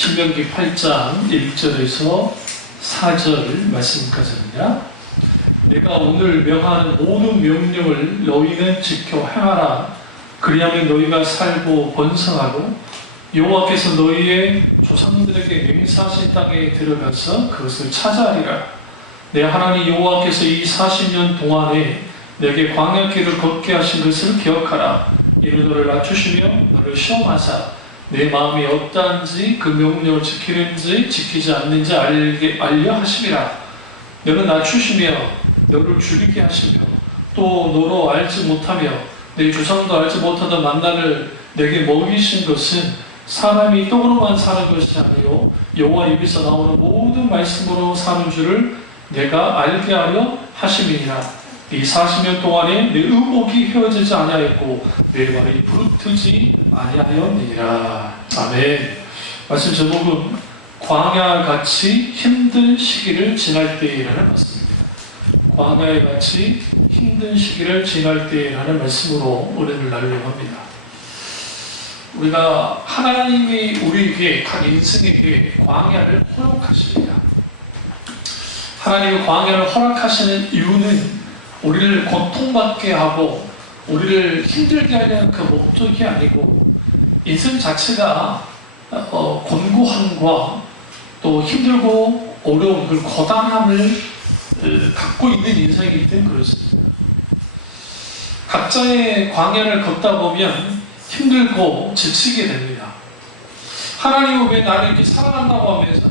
신명기 8장 1절에서 4절 말씀까지입니다. 내가 오늘 명하는 모든 명령을 너희는 지켜 행하라. 그리하면 너희가 살고 번성하고 여호와께서 너희의 조상들에게 맹세하신 땅에 들어가서 그것을 차지하리라. 내 하나님 여호와께서 이 40년 동안에 내게 광야길을 걷게 하신 것을 기억하라. 이는 너를 낮추시며 너를 시험하사 내 마음이 어떠한지 그 명령을 지키는지 지키지 않는지 알려 하심이라. 너는 낮추시며 너를 줄이게 하시며 또 너로 알지 못하며 내 조상도 알지 못하던 만나를 내게 먹이신 것은 사람이 떡으로만 사는 것이 아니요 여호와 입에서 나오는 모든 말씀으로 사는 줄을 내가 알게 하려 하심이니라. 이 40년 동안에 내 의복이 헤어지지 아니하였고 내 말이 부르트지 아니하였느니라. 아멘. 말씀 제목은 광야같이 힘든 시기를 지날 때라는 말씀입니다. 광야같이 힘든 시기를 지날 때라는 말씀으로 은혜를 나누려고 합니다. 우리가 하나님이 우리에게 각 인생에게 광야를 허락하십니다. 하나님이 광야를 허락하시는 이유는 우리를 고통받게 하고 우리를 힘들게 하려는 그 목적이 아니고 인생 자체가 곤고함과 또 힘들고 어려운 그 고단함을 갖고 있는 인생이기 때문에 그렇습니다. 각자의 광야를 걷다 보면 힘들고 지치게 됩니다. 하나님은 왜 나를 이렇게 사랑한다고 하면서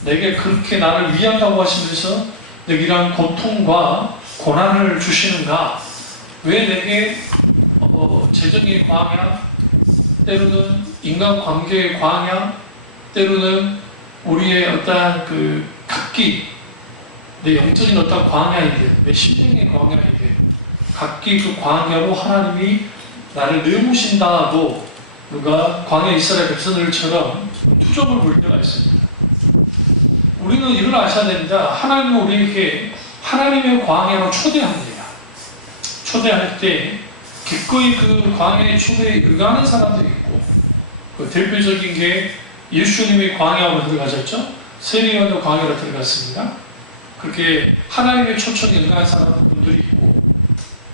내게 그렇게 나를 위한다고 하시면서 내게 이러한 고통과 고난을 주시는가? 왜 내게 재정의 광야, 때로는 인간관계의 광야, 때로는 우리의 어떠한 그 각기 내 영적인 어떤 광야이든 내 심령의 광야이든 각기 그 광야로 하나님이 나를 내모신다 하고 누가 광야 이스라엘 백성들처럼 투정을 부릴 때가 있습니다. 우리는 이걸 아셔야 됩니다. 하나님은 우리에게 하나님의 광야로 초대합니다. 초대할 때 기꺼이 그 광야의 초대에 응하는 사람들이 있고 그 대표적인 게 예수님이 광야로 들어가셨죠. 세례요한도 광야로 들어갔습니다. 그렇게 하나님의 초청에 응하는 사람들이 있고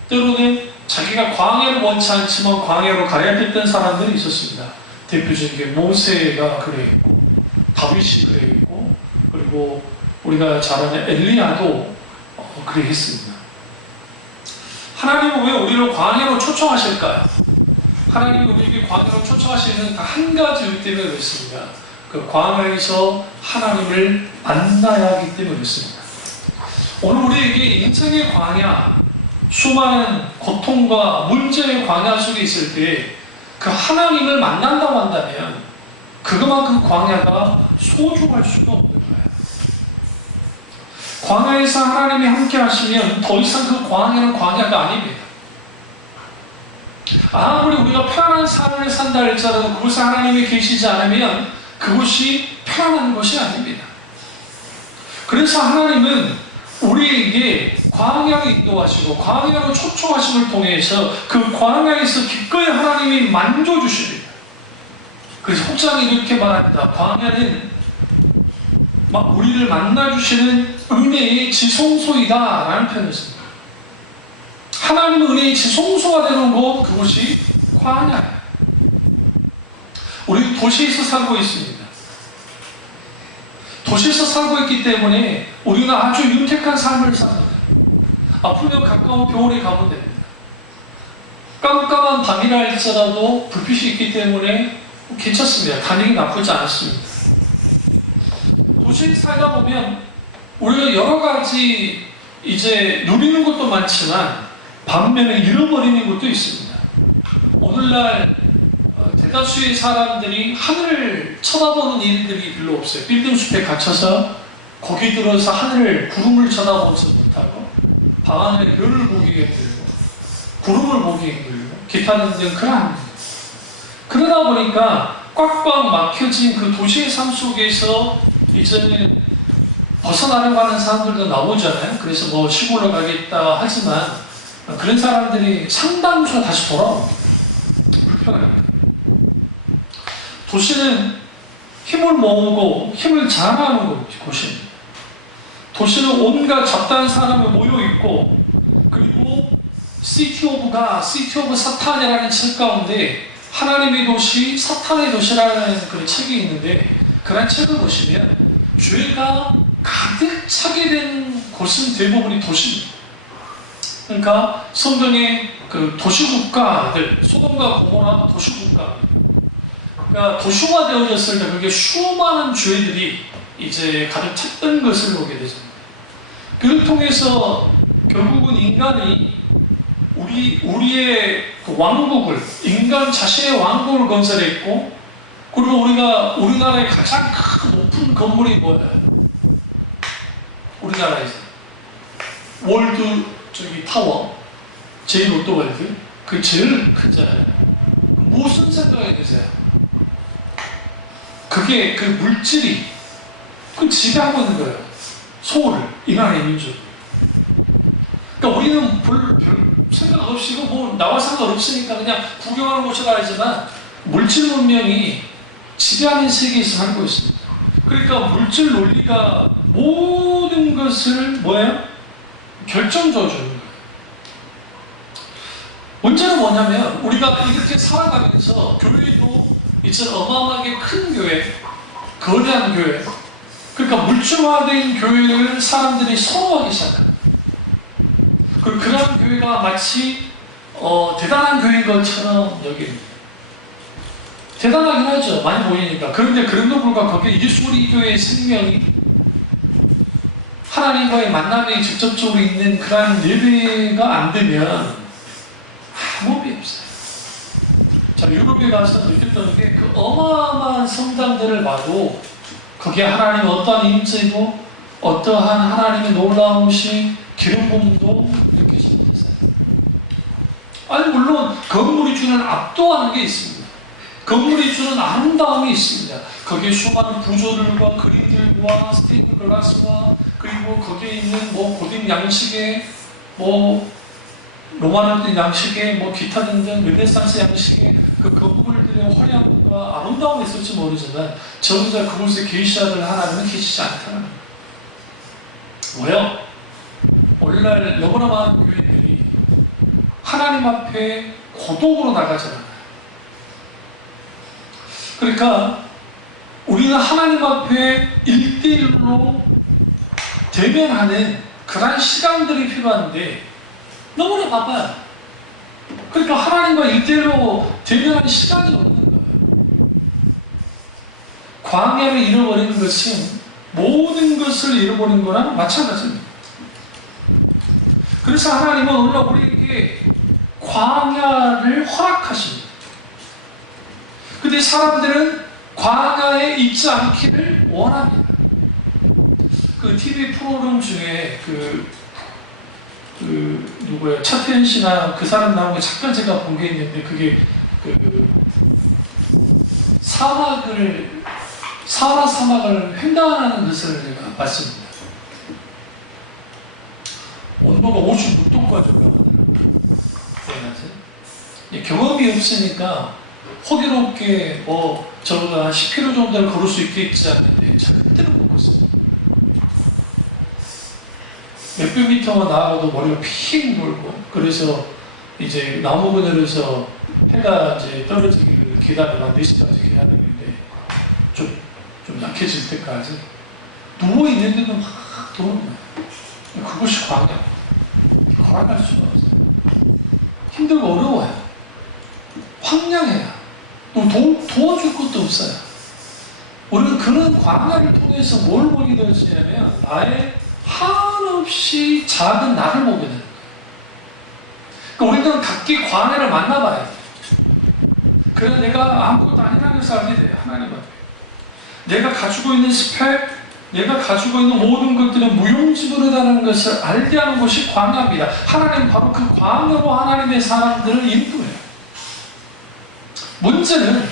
때로는 자기가 광야를 원치 않지만 광야로 가야 됐던 사람들이 있었습니다. 대표적인 게 모세가 그랬고 다윗이 그랬고 그리고 우리가 잘 아는 엘리야도 그래 했습니다. 하나님은 왜 우리를 광야로 초청하실까요? 하나님이 우리에게 광야로 초청하시는 한 가지 이유 때문에 그렇습니다. 그 광야에서 하나님을 만나야 하기 때문에 그렇습니다. 오늘 우리에게 인생의 광야, 수많은 고통과 문제의 광야 속에 있을 때 그 하나님을 만난다고 한다면 그것만큼 광야가 소중할 수가 없는 거예요. 광야에서 하나님이 함께 하시면 더 이상 그 광야는 광야가 아닙니다. 아무리 우리가 편안한 삶을 산다 할지라도 그곳에 하나님이 계시지 않으면 그곳이 편안한 것이 아닙니다. 그래서 하나님은 우리에게 광야로 인도하시고 광야로 초청하심을 통해서 그 광야에서 기꺼이 하나님이 만져주십니다. 그래서 혹장이 이렇게 말합니다. 광야는 우리를 만나주시는 은혜의 지성소이다 라는 표현을 씁니다. 하나님은 은혜의 지성소가 되는 곳, 그곳이 광야예요. 우리 도시에서 살고 있습니다. 도시에서 살고 있기 때문에 우리는 아주 윤택한 삶을 삽니다. 아프면 가까운 병원에 가면 됩니다. 깜깜한 밤이라 할지라도 불빛이 있기 때문에 괜찮습니다. 다니기 나쁘지 않습니다. 도시에 살다 보면 우리가 여러 가지 이제 누리는 것도 많지만 반면에 잃어버리는 것도 있습니다. 오늘날 대다수의 사람들이 하늘을 쳐다보는 일들이 별로 없어요. 빌딩 숲에 갇혀서 거기 들어서 하늘을 구름을 쳐다보지 못하고 밤하늘에 별을 보기 힘들고 구름을 보기 힘들고 기타 등등 그러다 보니까 꽉꽉 막혀진 그 도시의 삶 속에서 이제는 벗어나려고 하는 사람들도 나오잖아요. 그래서 뭐 시골로 가겠다 하지만 그런 사람들이 상당수가 다시 돌아옵니다. 불편합니다. 도시는 힘을 모으고 힘을 자랑하는 곳입니다. 도시는 온갖 잡다한 사람이 모여있고, 그리고 시티 오브 사탄이라는 책 가운데 하나님의 도시, 사탄의 도시라는 그런 책이 있는데, 그런 책을 보시면 죄가 가득 차게 된 곳은 대부분이 도시입니다. 그러니까 성경의 그 도시국가들, 소돔과 고모라 도시국가, 그러니까 도시화 되어졌을 때 그게 수많은 죄들이 이제 가득 찼던 것을 보게 되죠. 그를 통해서 결국은 인간이 우리의 그 왕국을, 인간 자신의 왕국을 건설했고, 그리고 우리나라의 가장 큰 높은 건물이 뭐예요? 우리나라에서 월드 타워, 제1월드, 그 제일 크잖아요. 무슨 생각이 드세요? 그게 그 물질이 그 지배하고 있는 거예요. 소를, 인간의 민족. 그러니까 우리는 별 생각 없이, 이거 뭐 나와 상관없으니까 그냥 구경하는 곳이라 하지만, 물질 문명이 지배하는 세계에서 살고 있습니다. 그러니까 물질 논리가 모든 것을 뭐예요? 결정져 주는 거예요. 문제는 뭐냐면, 우리가 이렇게 살아가면서 교회도 이제 어마어마하게 큰 교회, 거대한 교회, 그러니까 물질화된 교회를 사람들이 선호하기 시작합니다. 그리고 그런 교회가 마치 대단한 교회인 것처럼 여깁니다. 대단하긴 하죠. 많이 보이니까. 그런데 그럼에도 불구하고 거기에 예수 그리스도의 생명이, 하나님과의 만남이 직접적으로 있는 그런 예배가 안 되면 아무 의미 없어요. 자, 유럽에 가서 느꼈던 게, 그 어마어마한 성당들을 봐도 거기에 하나님의 어떠한 임재고 어떠한 하나님의 놀라움이, 기름 부음도 느끼지 못했어요. 아니, 물론 건물이 주는 압도하는 게 있습니다. 건물이 주는 아름다움이 있습니다. 거기에 수많은 부조들과 그림들과 스테인드 글라스와, 그리고 거기에 있는 뭐 고딕 양식의 로마노 양식의 기타 등등 르네상스 양식의 그 건물들의 화려함과 아름다움이 있을지 모르지만, 전부 다 그곳에 계시를 하나님은 계시지 않다는 거예요. 왜요? 오늘날 너무나 많은 교인들이 하나님 앞에 고독으로 나가잖아요. 그러니까 우리는 하나님 앞에 1대1로 대면하는 그런 시간들이 필요한데 너무나 바빠요. 그러니까 하나님과 1대1로 대면하는 시간이 없는 거예요. 광야를 잃어버리는 것은 모든 것을 잃어버린 거랑 마찬가지입니다. 그래서 하나님은 오늘 우리에게 광야를 허락하십니다. 근데 사람들은 광야에 있지 않기를 원합니다. 그 TV 프로그램 중에 누구야, 차태현 씨나 그 사람 나온 거 잠깐 제가 본 게 있는데, 그게 사하라 사막을 횡단하는 것을 제가 봤습니다. 온도가 56도까지 올라가더라고요. 경험이 없으니까 호기롭게 저보다 한 10km 정도를 걸을 수 있겠지 않는데 절대로 못 걷습니다. 몇백 미터만 나아가도 머리가 핑 돌고, 그래서 이제 나무 그늘에서 해가 이제 떨어지기를 기다리고 한 4시까지 기다리는데 좀 약해질 때까지 누워있는데도 막 도는 거예요. 그것이 광야. 걸어갈 수가 없어요. 힘들고 어려워요. 황량해요. 또 도와줄 것도 없어요. 우리는 그런 광야를 통해서 뭘 보게 되었냐면, 나의 한없이 작은 나를 보게 되는 거예요. 그러니까 우리는 각기 광야를 만나봐야 돼요. 그래서 내가 아무것도 아니라는 것을 알게 돼요. 하나님 앞에. 내가 가지고 있는 스펙, 내가 가지고 있는 모든 것들은 무용지물이라는 것을 알게 하는 것이 광야입니다. 하나님은 바로 그 광야로 하나님의 사람들을 인도해요. 문제는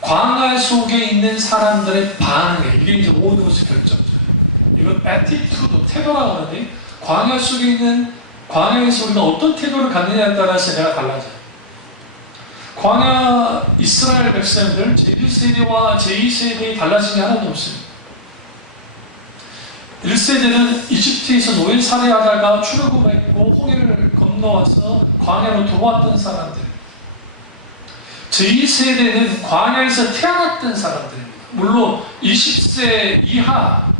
광야 속에 있는 사람들의 반응이에요. 이게 이제 모든 것이 결정돼요. 이건 애티튜드, 태도라고 하는데, 광야 속에 있는, 광야에서 우리가 어떤 태도를 갖느냐에 따라서 내가 달라져요. 광야 이스라엘 백성들 제1세대와 제2세대에 달라진 게 하나도 없습니다. 1세대는 이집트에서 노예 살해하다가 출애굽했고 홍해를 건너와서 광야로 들어왔던 사람들. 제2세대는 광야에서 태어났던 사람들입니다. 물론 20세 이하,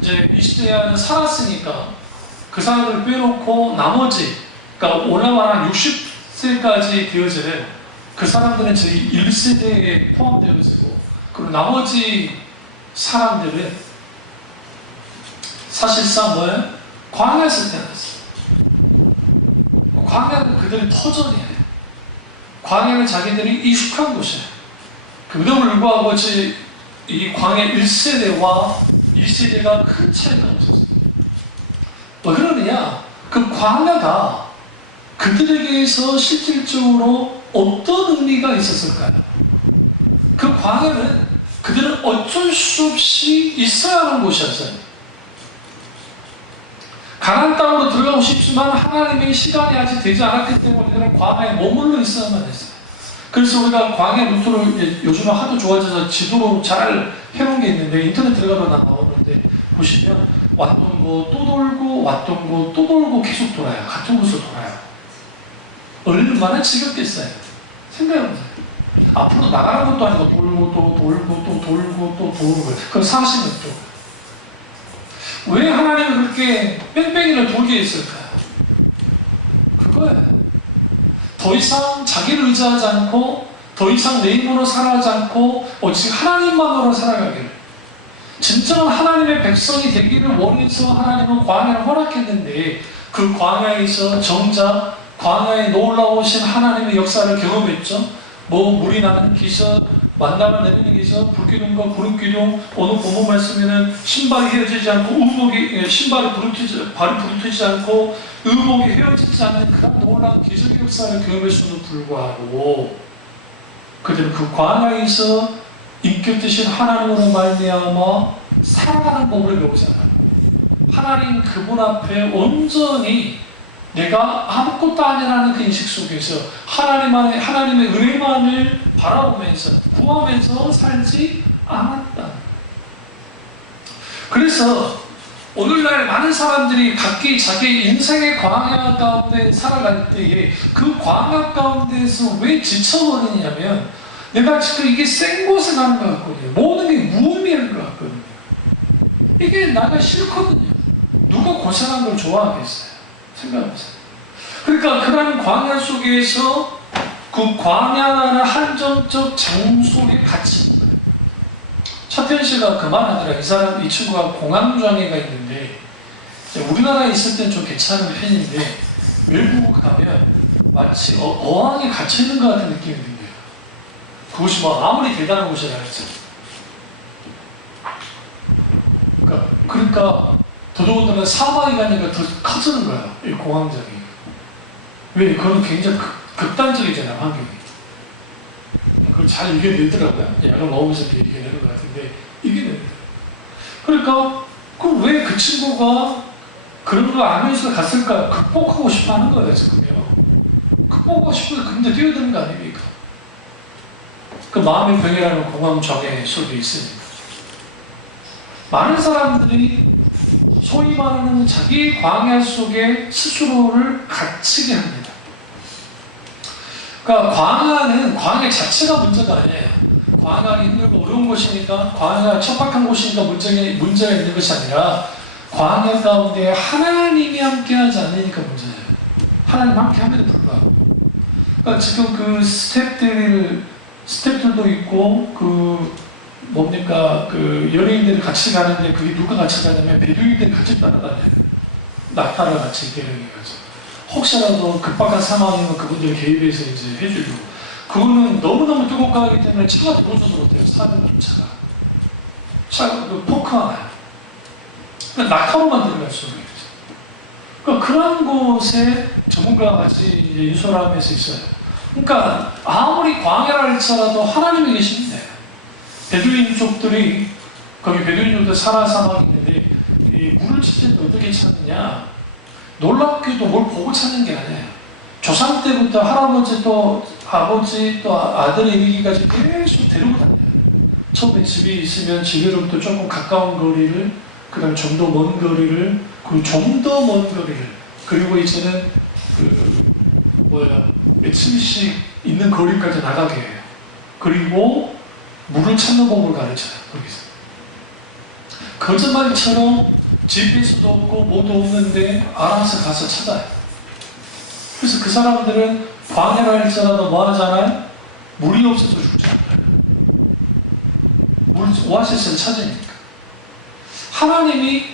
이제 20세 이하는 살았으니까 그 사람들을 빼놓고 나머지, 그러니까 올라가는 60세까지 되어지는 그 사람들은 제1세대에 포함되어지고, 그리고 나머지 사람들은 사실상 뭐예요? 광야에서 태어났어요. 광야는 그들의 터전이에요. 광야는 자기들이 익숙한 곳이에요. 그럼에도 불구하고 이 광야 1세대와 2세대가 큰 차이가 없었어요. 왜 그러느냐? 그 광야가 그들에게서 실질적으로 어떤 의미가 있었을까요? 그 광야는 그들은 어쩔 수 없이 있어야 하는 곳이었어요. 가나안 땅으로 들어가고 싶지만 하나님의 시간이 아직 되지 않았기 때문에 그들은 광야에 머물러 있어야만 했어요. 그래서 우리가 광야 루트를 요즘은 하도 좋아져서 지도로 잘 해놓은 게 있는데 인터넷 들어가면 나오는데 보시면 왔던 거 또 돌고 왔던 거 또 돌고 계속 돌아요. 같은 곳으로 돌아요. 얼마나 지겹겠어요. 생각해보세요. 앞으로 나가는 것도 아니고 돌고 또 돌고 또 돌고 또 돌고 그럼 40년 왜 하나님은 그렇게 뺑뺑이를 돌게 했을까요? 그거예요. 더 이상 자기를 의지하지 않고 더 이상 내 힘으로 살아가지 않고 오직 하나님만으로 살아가기를, 진정한 하나님의 백성이 되기를 원해서 하나님은 광야를 허락했는데 그 광야에서 정작 광야에 놀라우신 하나님의 역사를 경험했죠. 뭐 물이 나는 기적, 만나가 내리는 기적, 불기둥과 구름기둥, 오늘 본문 말씀에는 신발이 헤어지지 않고 신발이 발이 부르트지 않고 의복이 헤어지지 않는 그런 놀라운 기적의 역사를 경험했음에도 불구하고 그들은 그 광야에서 인격되신 하나님으로 말미암아 살아가는 법을 배우지 않았고, 하나님 그분 앞에 온전히 내가 아무것도 아니라는 그 인식 속에서 하나님의 은혜만을 바라보면서 구하면서 살지 않았다. 그래서 오늘날 많은 사람들이 각기 자기 인생의 광야 가운데 살아갈 때에 그 광야 가운데에서 왜 지쳐버리냐면 내가 지금 이게 센 곳에 가는 것 같거든요. 모든 게 무의미한 것 같거든요. 이게 나가 싫거든요. 누가 고생한 걸 좋아하겠어요? 생각해보세요. 그러니까 그런 광야 속에서 그 광야라는 한정적 장소에 갇히는 거예요. 차태현 씨가 그 말하더라. 이 친구가 공황장애가 있는데 우리나라에 있을 때는 좀 괜찮은 편인데 외국 가면 마치 어항에 갇혀있는 것 같은 느낌이 든대요. 그것이 뭐 아무리 대단한 곳이라 했죠. 그러니까 더더군다나 사막에 가니까 더 커지는 거예요. 이 공황장애. 왜? 그건 굉장히 극단적이잖아요, 환경이. 그걸 잘 이겨내더라고요. 약을 먹으면서 이겨내는 것 같은데, 이겨내더라고요. 그러니까, 왜 그 친구가 그런 거 알면서 갔을까? 극복하고 싶어 하는 거예요, 지금요. 극복하고 싶어서 근데 뛰어드는 거 아닙니까? 그 마음의 병이라는 공황장애 속에 있으니까. 많은 사람들이 소위 말하는 자기 광야 속에 스스로를 갇히게 합니다. 그러니까 광야 자체가 문제가 아니에요. 광야가 힘들고 어려운 곳이니까, 광야가 척박한 곳이니까 문제가 있는 것이 아니라 광야 가운데 하나님이 함께하지 않으니까 문제예요. 하나님 함께함에도 불구하고. 그러니까 지금 그 스텝들도 있고 그 연예인들이 같이 가는데 그게 누가 같이 가냐면 베두인들이 같이 따라다녀요. 낙타를 같이 개령해가지고 혹시라도 급박한 상황이면 그분들 개입해서 이제 해주고, 그거는 너무너무 뜨겁게 하기 때문에 차가 들어오지도 못해요. 사는 차가 그 포크 하나요. 그러니까 낙타로만 들어갈 수가 있죠. 그러니까 그런 곳에 전문가가 같이 이제 인솔하면서 있어요. 그러니까 아무리 광야라 할지라도 하나님이 계십니다. 베두인족들이 거기 베두인족들 사라 사막이 있는데 이 물을 찾을 때 어떻게 찾느냐? 놀랍게도 뭘 보고 찾는 게 아니에요. 조상 때부터 아버지 또 아들의 이르기까지 계속 데리고 다녀요. 처음에 집에 있으면 집으로부터 조금 가까운 거리를, 그 다음에 좀 더 먼 거리를, 그리고 좀 더 먼 거리를, 그리고 이제는 며칠씩 있는 거리까지 나가게 해요. 그리고 물을 찾는 법을 가르쳐요. 거기서 거짓말처럼 GPS도 없고 뭐도 없는데 알아서 가서 찾아요. 그래서 그 사람들은 광야를 할지라도 뭐 하잖아요? 물이 없어서 죽지 않아요. 오아시스를 찾으니까. 하나님이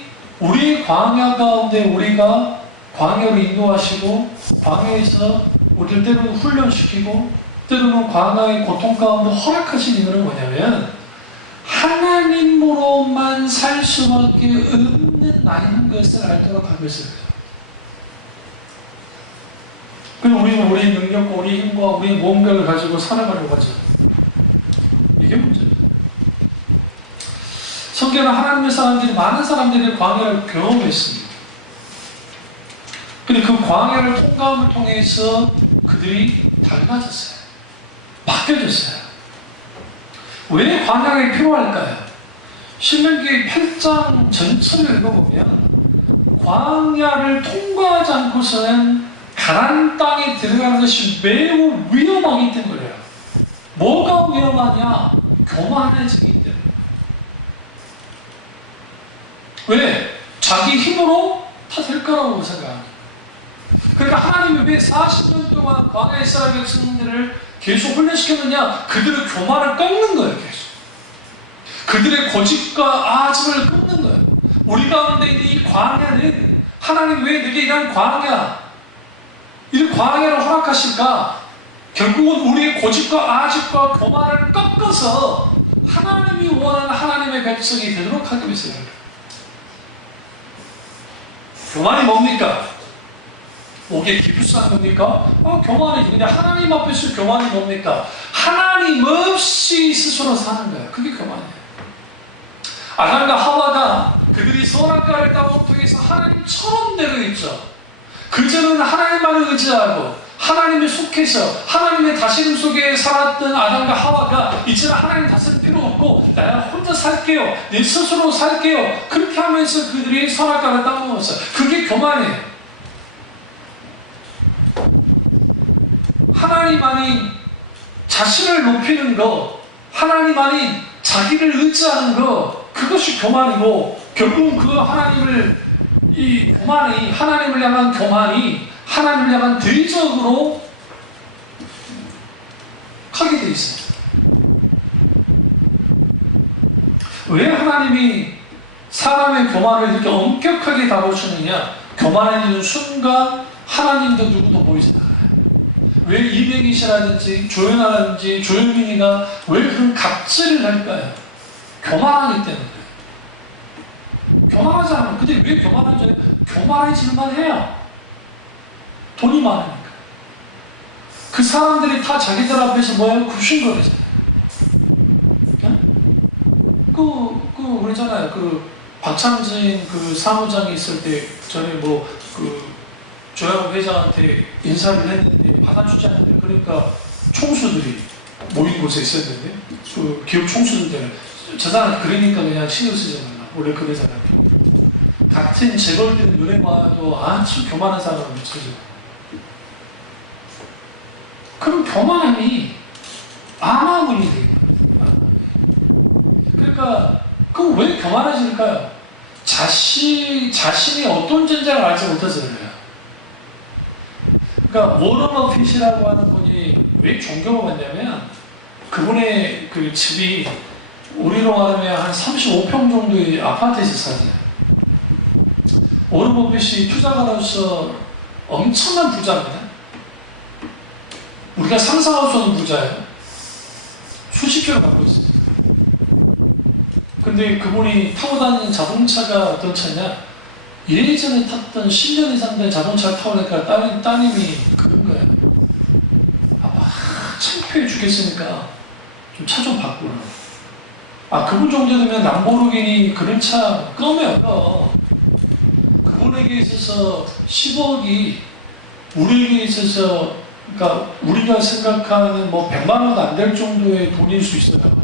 우리의 광야 가운데 우리가 광야로 인도하시고, 광야에서 우리를 때로는 훈련시키고, 때로는 광야의 고통 가운데 허락하신 이유는 뭐냐면, 하나님으로만 살 수밖에 없는 나인 것을 알도록 하고 있어요. 그리고 우리는 우리의 능력과 우리의 힘과 우리의 몸각을 가지고 살아가려고 하죠. 이게 문제입니다. 성경은 하나님의 사람들이, 많은 사람들이 광야를 경험했습니다. 근데 그 광야를 통과함을 통해서 그들이 달라졌어요. 바뀌어졌어요. 왜 광야가 필요할까요? 신명기 8장 전체를 읽어보면 광야를 통과하지 않고서는 가나안 땅에 들어가는 것이 매우 위험하기 때문이에요. 뭐가 위험하냐? 교만해지기 때문에. 왜? 자기 힘으로 다 될 거라고 생각합니다. 그러니까 하나님이 왜 40년 동안 광야의 이스라엘 백성들을 계속 훈련시켰느냐? 그들의 교만을 꺾는 거예요. 계속. 그들의 고집과 아집을 꺾는 거예요. 우리 가운데 있는 이 광야는, 하나님 왜 내게 이런 광야를 허락하실까? 결국은 우리의 고집과 아집과 교만을 꺾어서 하나님이 원하는 하나님의 백성이 되도록 하기 위해서요. 교만이 뭡니까? 목에 기부스한 겁니까? 교만이지. 근데 하나님 앞에서 교만이 뭡니까? 하나님 없이 스스로 사는 거예요. 그게 교만이에요. 아담과 하와가 그들이 선악과를 따먹은 통해서 하나님처럼 되어 있죠. 그전에는 하나님만을 의지하고 하나님에 속해서 하나님의 다스림 속에 살았던 아담과 하와가 이제는 하나님 다스림 필요 없고 나 혼자 살게요. 내 스스로 살게요. 그렇게 하면서 그들이 선악과를 따먹었어요. 그게 교만이에요. 하나님 아닌 자신을 높이는 것, 하나님 아닌 자기를 의지하는 것, 그것이 교만이고, 결국은 그 하나님을, 이 교만이, 하나님을 향한 교만이 하나님을 향한 대적으로 하게 돼 있어요. 왜 하나님이 사람의 교만을 이렇게 엄격하게 다루시느냐? 교만해지는 순간 하나님도 누구도 보이지 않아요. 왜 이백이시라든지 조연아라든지 조현민이가 왜 그런 갑질을 할까요? 교만하기 때문에. 교만하지 않아요. 근데 왜 교만하지? 교만해질만 해요. 돈이 많으니까. 그 사람들이 다 자기들 앞에서 뭐예요? 굽신거리잖아요. 응? 그러잖아요. 박창진 사무장이 있을 때 전에 조양호 회장한테 인사를 했는데 받아주지 않는데, 그러니까 총수들이 모인 곳에 있었는데, 기업 총수들 저 사람 그러니까 그냥 신경 쓰지 말라. 원래 그런 사람이. 같은 재벌들 눈에 봐도 아주 교만한 사람을 쳐줘. 그럼 교만함이 암화문이 돼요. 그러니까 그럼 왜 교만해질까요? 자신이 어떤 존재를 알지 못해서 그래요. 그러니까 워런 버핏이라고 하는 분이 왜 존경을 받냐면, 그분의 그 집이 우리로 말하면 한 35평 정도의 아파트에서 살아요. 워런 버핏이 투자가로서 엄청난 부자입니다. 우리가 상상할 수 없는 부자예요. 수십 개를 갖고 있어요. 근데 그분이 타고 다니는 자동차가 어떤 차냐? 예전에 탔던 10년 이상 된 자동차를 타오니까 따님이 그런 거예요. 아빠 창피해 죽겠으니까 좀 차 좀 바꾸라. 그분 정도 되면 람보르기니 그런 차 껌이야, 껌. 그분에게 있어서 10억이 우리에게 있어서 그러니까 우리가 생각하는 뭐 100만 원도 안 될 정도의 돈일 수 있어요.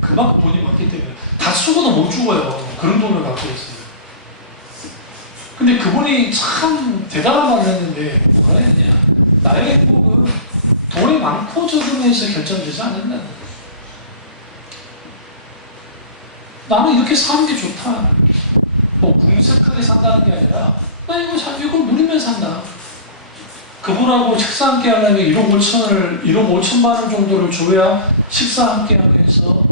그만큼 돈이 많기 때문에 다 쓰고도 못 죽어요. 그런 돈을 갖고 있어요. 근데 그분이 참 대단한 말을 했는데 뭐라 했냐, 나의 행복은 돈이 많고 적음에서 결정되지 않는다는 거예요. 나는 이렇게 사는 게 좋다. 뭐 궁색하게 산다는 게 아니라 나 이거 누리면 산다. 그분하고 식사 함께 하려면 1억 5천만 원 정도를 줘야 식사 함께 하면서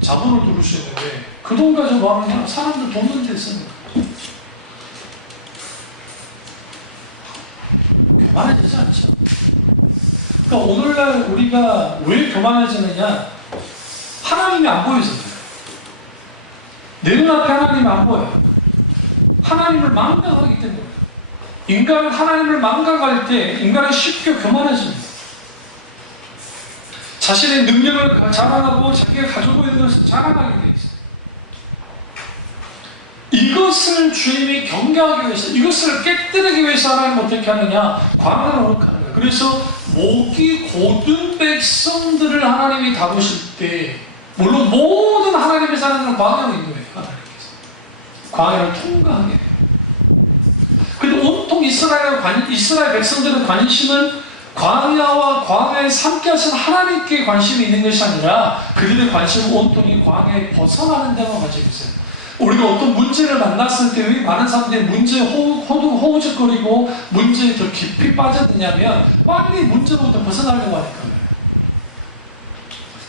자본을 두를 수 있는데 그 돈 가지고 뭐 하느냐? 사람들 돈 문제 쓰는 거예요. 교만해지지 않죠. 그러니까 오늘날 우리가 왜 교만해지느냐? 하나님이 안 보여서 그래요. 내 눈앞에 하나님이 안 보여요. 하나님을 망각하기 때문에. 인간은 하나님을 망각할 때 인간은 쉽게 교만해집니다. 자신의 능력을 자랑하고 자기가 가지고 있는 것을 자랑하게 돼 있어요. 이것을 주님이 경계하기 위해서, 이것을 깨뜨리기 위해서 하나님 어떻게 하느냐? 광야를 허락하는 거예요. 그래서 목이 곧은 백성들을 하나님이 다루실 때, 물론 모든 하나님의 사람들은 광야로 인도해요. 하나님께서 광야를 통과하게 해요. 근데 온통 이스라엘 백성들의 관심은 광야와 광야에 함께 하신 하나님께 관심이 있는 것이 아니라 그들의 관심은 온통이 광야에 벗어나는 데만 가지고 있어요. 우리가 어떤 문제를 만났을 때 왜 많은 사람들이 문제에 허우적거리고 문제에 더 깊이 빠져드냐면 빨리 문제로부터 벗어나려고 하니까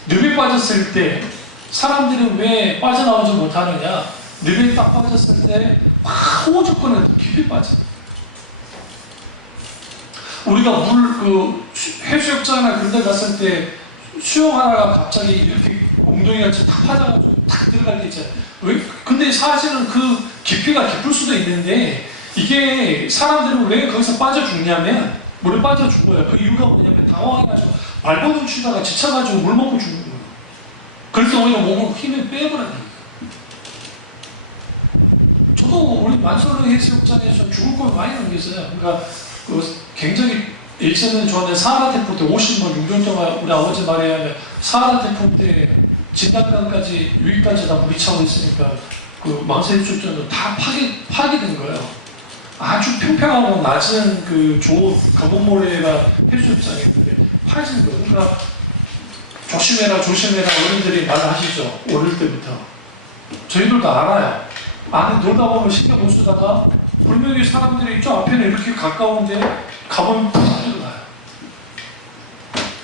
그래요. 늪에 빠졌을 때 사람들이 왜 빠져나오지 못하느냐? 늪에 딱 빠졌을 때 막 허우적거리고 더 깊이 빠져. 우리가 해수욕장이나 그런 데 갔을 때 수영하다가 갑자기 이렇게 엉덩이같이 탁 파져가지고 탁 들어갈 때 있잖아요. 왜? 근데 사실은 그 깊이가 깊을 수도 있는데 이게 사람들은 왜 거기서 빠져 죽냐면 물에 빠져 죽어요. 그 이유가 뭐냐면 당황해가지고 발버둥 치다가 지쳐가지고 물 먹고 죽는 거예요. 그래서 오히려 몸을 힘을 빼버려요. 저도 우리 만설로 해수욕장에서 죽을 걸 많이 넘겼어요. 그러니까 굉장히 예전에 저는 사하라 태풍 때 50년, 6년 동안 우리 아버지 말에 의하면 사하라 태풍 때 진단강까지 위까지 다 물이 차고 있으니까 그 망세해수욕장도 다 파괴된 거예요. 아주 평평하고 낮은 그 검은 모래가 해수욕장이 있는데 파진 거예요. 그러니까 조심해라 어른들이 말하시죠. 어릴 때부터. 저희들도 알아요. 안에 놀다 보면 신경 못 쓰다가 분명히 사람들이 저 앞에는 이렇게 가까운데 가보면 푹 들어가요.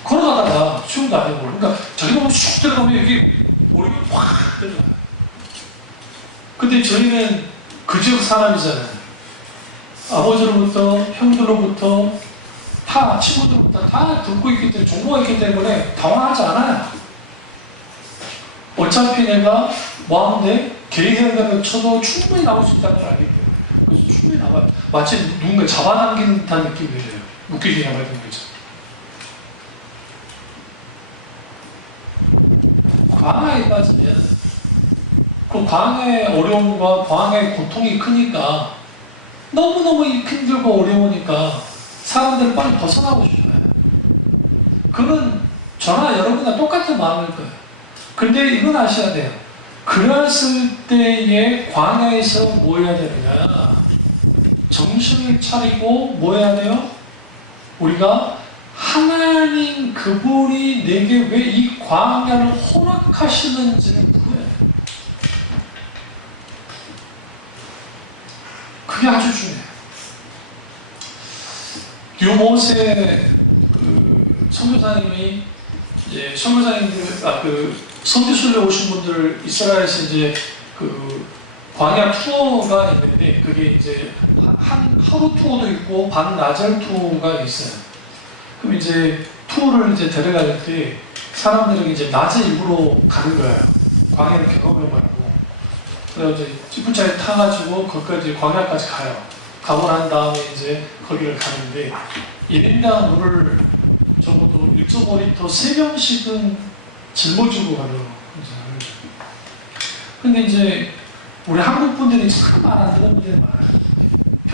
걸어가다가 수영도 안 해보고. 그러니까 저기 보면 쑥 들어가면 여기 머리가 확 들어가요. 근데 저희는 그 지역 사람이잖아요. 아버지로부터 형들로부터 다 친구들로부터 다 듣고 있기 때문에 정보가 있기 때문에 당황하지 않아요. 어차피 내가 뭐 하는데 개인회담을 쳐도 충분히 나올 수 있다는 걸 알기 때문에 그래서 충분히 나와요. 마치 누군가 잡아당기는 듯한 느낌이 들어요. 웃기지냐 말든 거죠. 광야에 빠지면 그 광야의 어려움과 광야의 고통이 크니까 너무너무 힘들고 어려우니까 사람들은 빨리 벗어나고 싶어요. 그건 저나 여러분과 똑같은 마음일 거예요. 근데 이건 아셔야 돼요. 그랬을 때에 광야에서 뭐 해야 되느냐? 정신을 차리고 뭐 해야 돼요? 우리가 하나님 그분이 내게 왜 이 광야를 허락하시는지를 물어야 돼요. 그게 아주 중요해요. 유모세 선교사님이 이제 선교술래 오신 분들 이스라엘에서 이제 광야 투어가 있는데 그게 이제 하루 투어도 있고 반나절 투어가 있어요. 그럼 이제 투어를 이제 데려갈 때 사람들에게 이제 낮에 일부러 가는 거예요. 광야를 경험을 하고. 그래서 이제 지프차에 타가지고 거기까지 광야까지 가요. 가고 난 다음에 이제 거기를 가는데 1인당 물을 적어도 1.5리터 3병씩은 짊어지고 가더라고요. 근데 이제 우리 한국 분들이 참 말 안 듣는 분들이 많아요.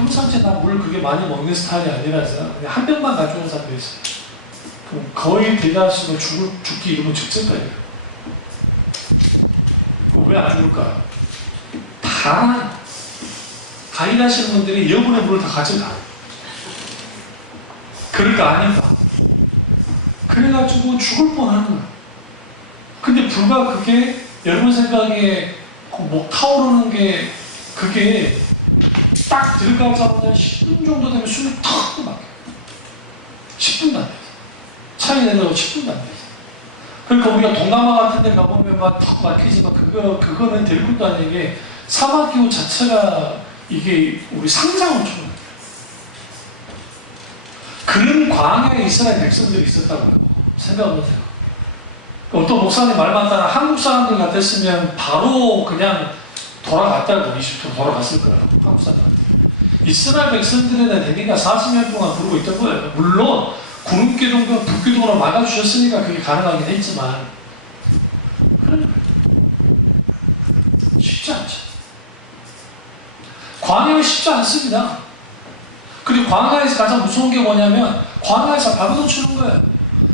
평상시에 나 물 그렇게 많이 먹는 스타일이 아니라서 그냥 한 병만 가져온 사람도 있어요. 그럼 거의 대다수가 죽기 이르면 죽을 거예요. 왜 안 죽을까요? 다 가인하시는 분들이 여분의 물을 다 가져가. 그럴까 아닐까? 그래가지고 죽을 뻔하는 거야. 근데 불과 그게 여러분 생각에 목 타오르는 게 그게 딱 들어가자마자 10분 정도 되면 숨이 턱 막혀요. 10분도 안 돼요. 차에 내려가고 10분도 안 돼요. 그러니까 우리가 동남아 같은 데 가보면 막 턱 막히지만 그거는 될 것도 아니게 사막기후 자체가 이게 우리 상상을 초월해요. 그런 광야에 이스라엘 백성들이 있었다고 생각하면 돼요. 어떤 목사님 말 맞다나 한국 사람들 같았으면 바로 그냥 돌아갔다고 이집트로 돌아갔을 거예요. 한국 사람한테. 이스라엘 백성들에 대한 대비가 40년 동안 부르고 있던 거예요. 물론 구름기둥과 불기둥으로 막아주셨으니까 그게 가능하긴 했지만 그런 거예요. 쉽지 않죠. 광야는 쉽지 않습니다. 그리고 광야에서 가장 무서운 게 뭐냐면 광야에서 발버둥 치는 거예요.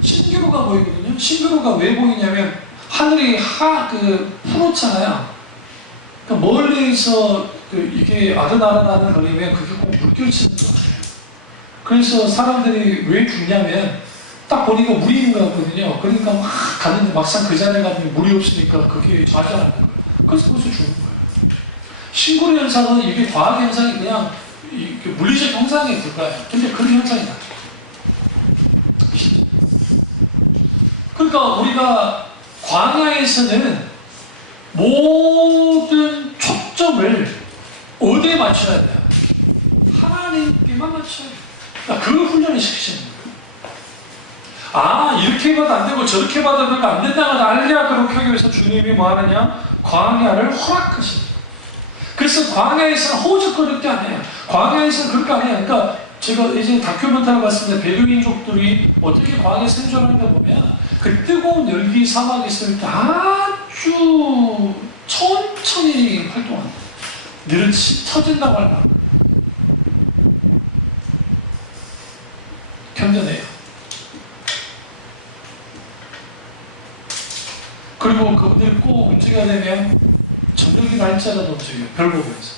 신기루가 보이거든요. 신기루가 왜 보이냐면 하늘이 푸렇잖아요. 그러니까 멀리서 이게 아른아른하는 거리면 그게 꼭 물결치는 것 같아요. 그래서 사람들이 왜 죽냐면 딱 보니까 물이 있는 것 같거든요. 그러니까 막 가는데 막상 그 자리에 가면 물이 없으니까 그게 좌절하는 거예요. 그래서 거기서 죽는 거예요. 신구루 현상은 이게 과학 현상이 그냥 물리적 현상에 들어가요. 근데 그런 현상이 나죠. 그러니까 우리가 광야에서는 모든 초점을 어디에 맞춰야 돼요? 하나님께만 맞춰야 돼요. 그러니까 그 훈련을 시키시는 거예요. 이렇게 해봐도 안 되고 저렇게 해봐도 안 된다고 알리하도록 하기 위해서 주님이 뭐 하느냐? 광야를 허락하십니다. 그래서 광야에서는 허우적거릴 게 아니에요. 광야에서는 그럴 거 아니에요. 그러니까 제가 이제 다큐멘터리를 봤을 때 베두인족들이 어떻게 광야에 생존하는가 보면 그 뜨거운 열기 사막에 있을 때 아주 천천히 활동합니다. 늘 터진다고 할까? 견뎌내요. 그리고 그분들이 꼭 움직여야 되면 저녁이 날짜라도 움직여요. 별 보면서.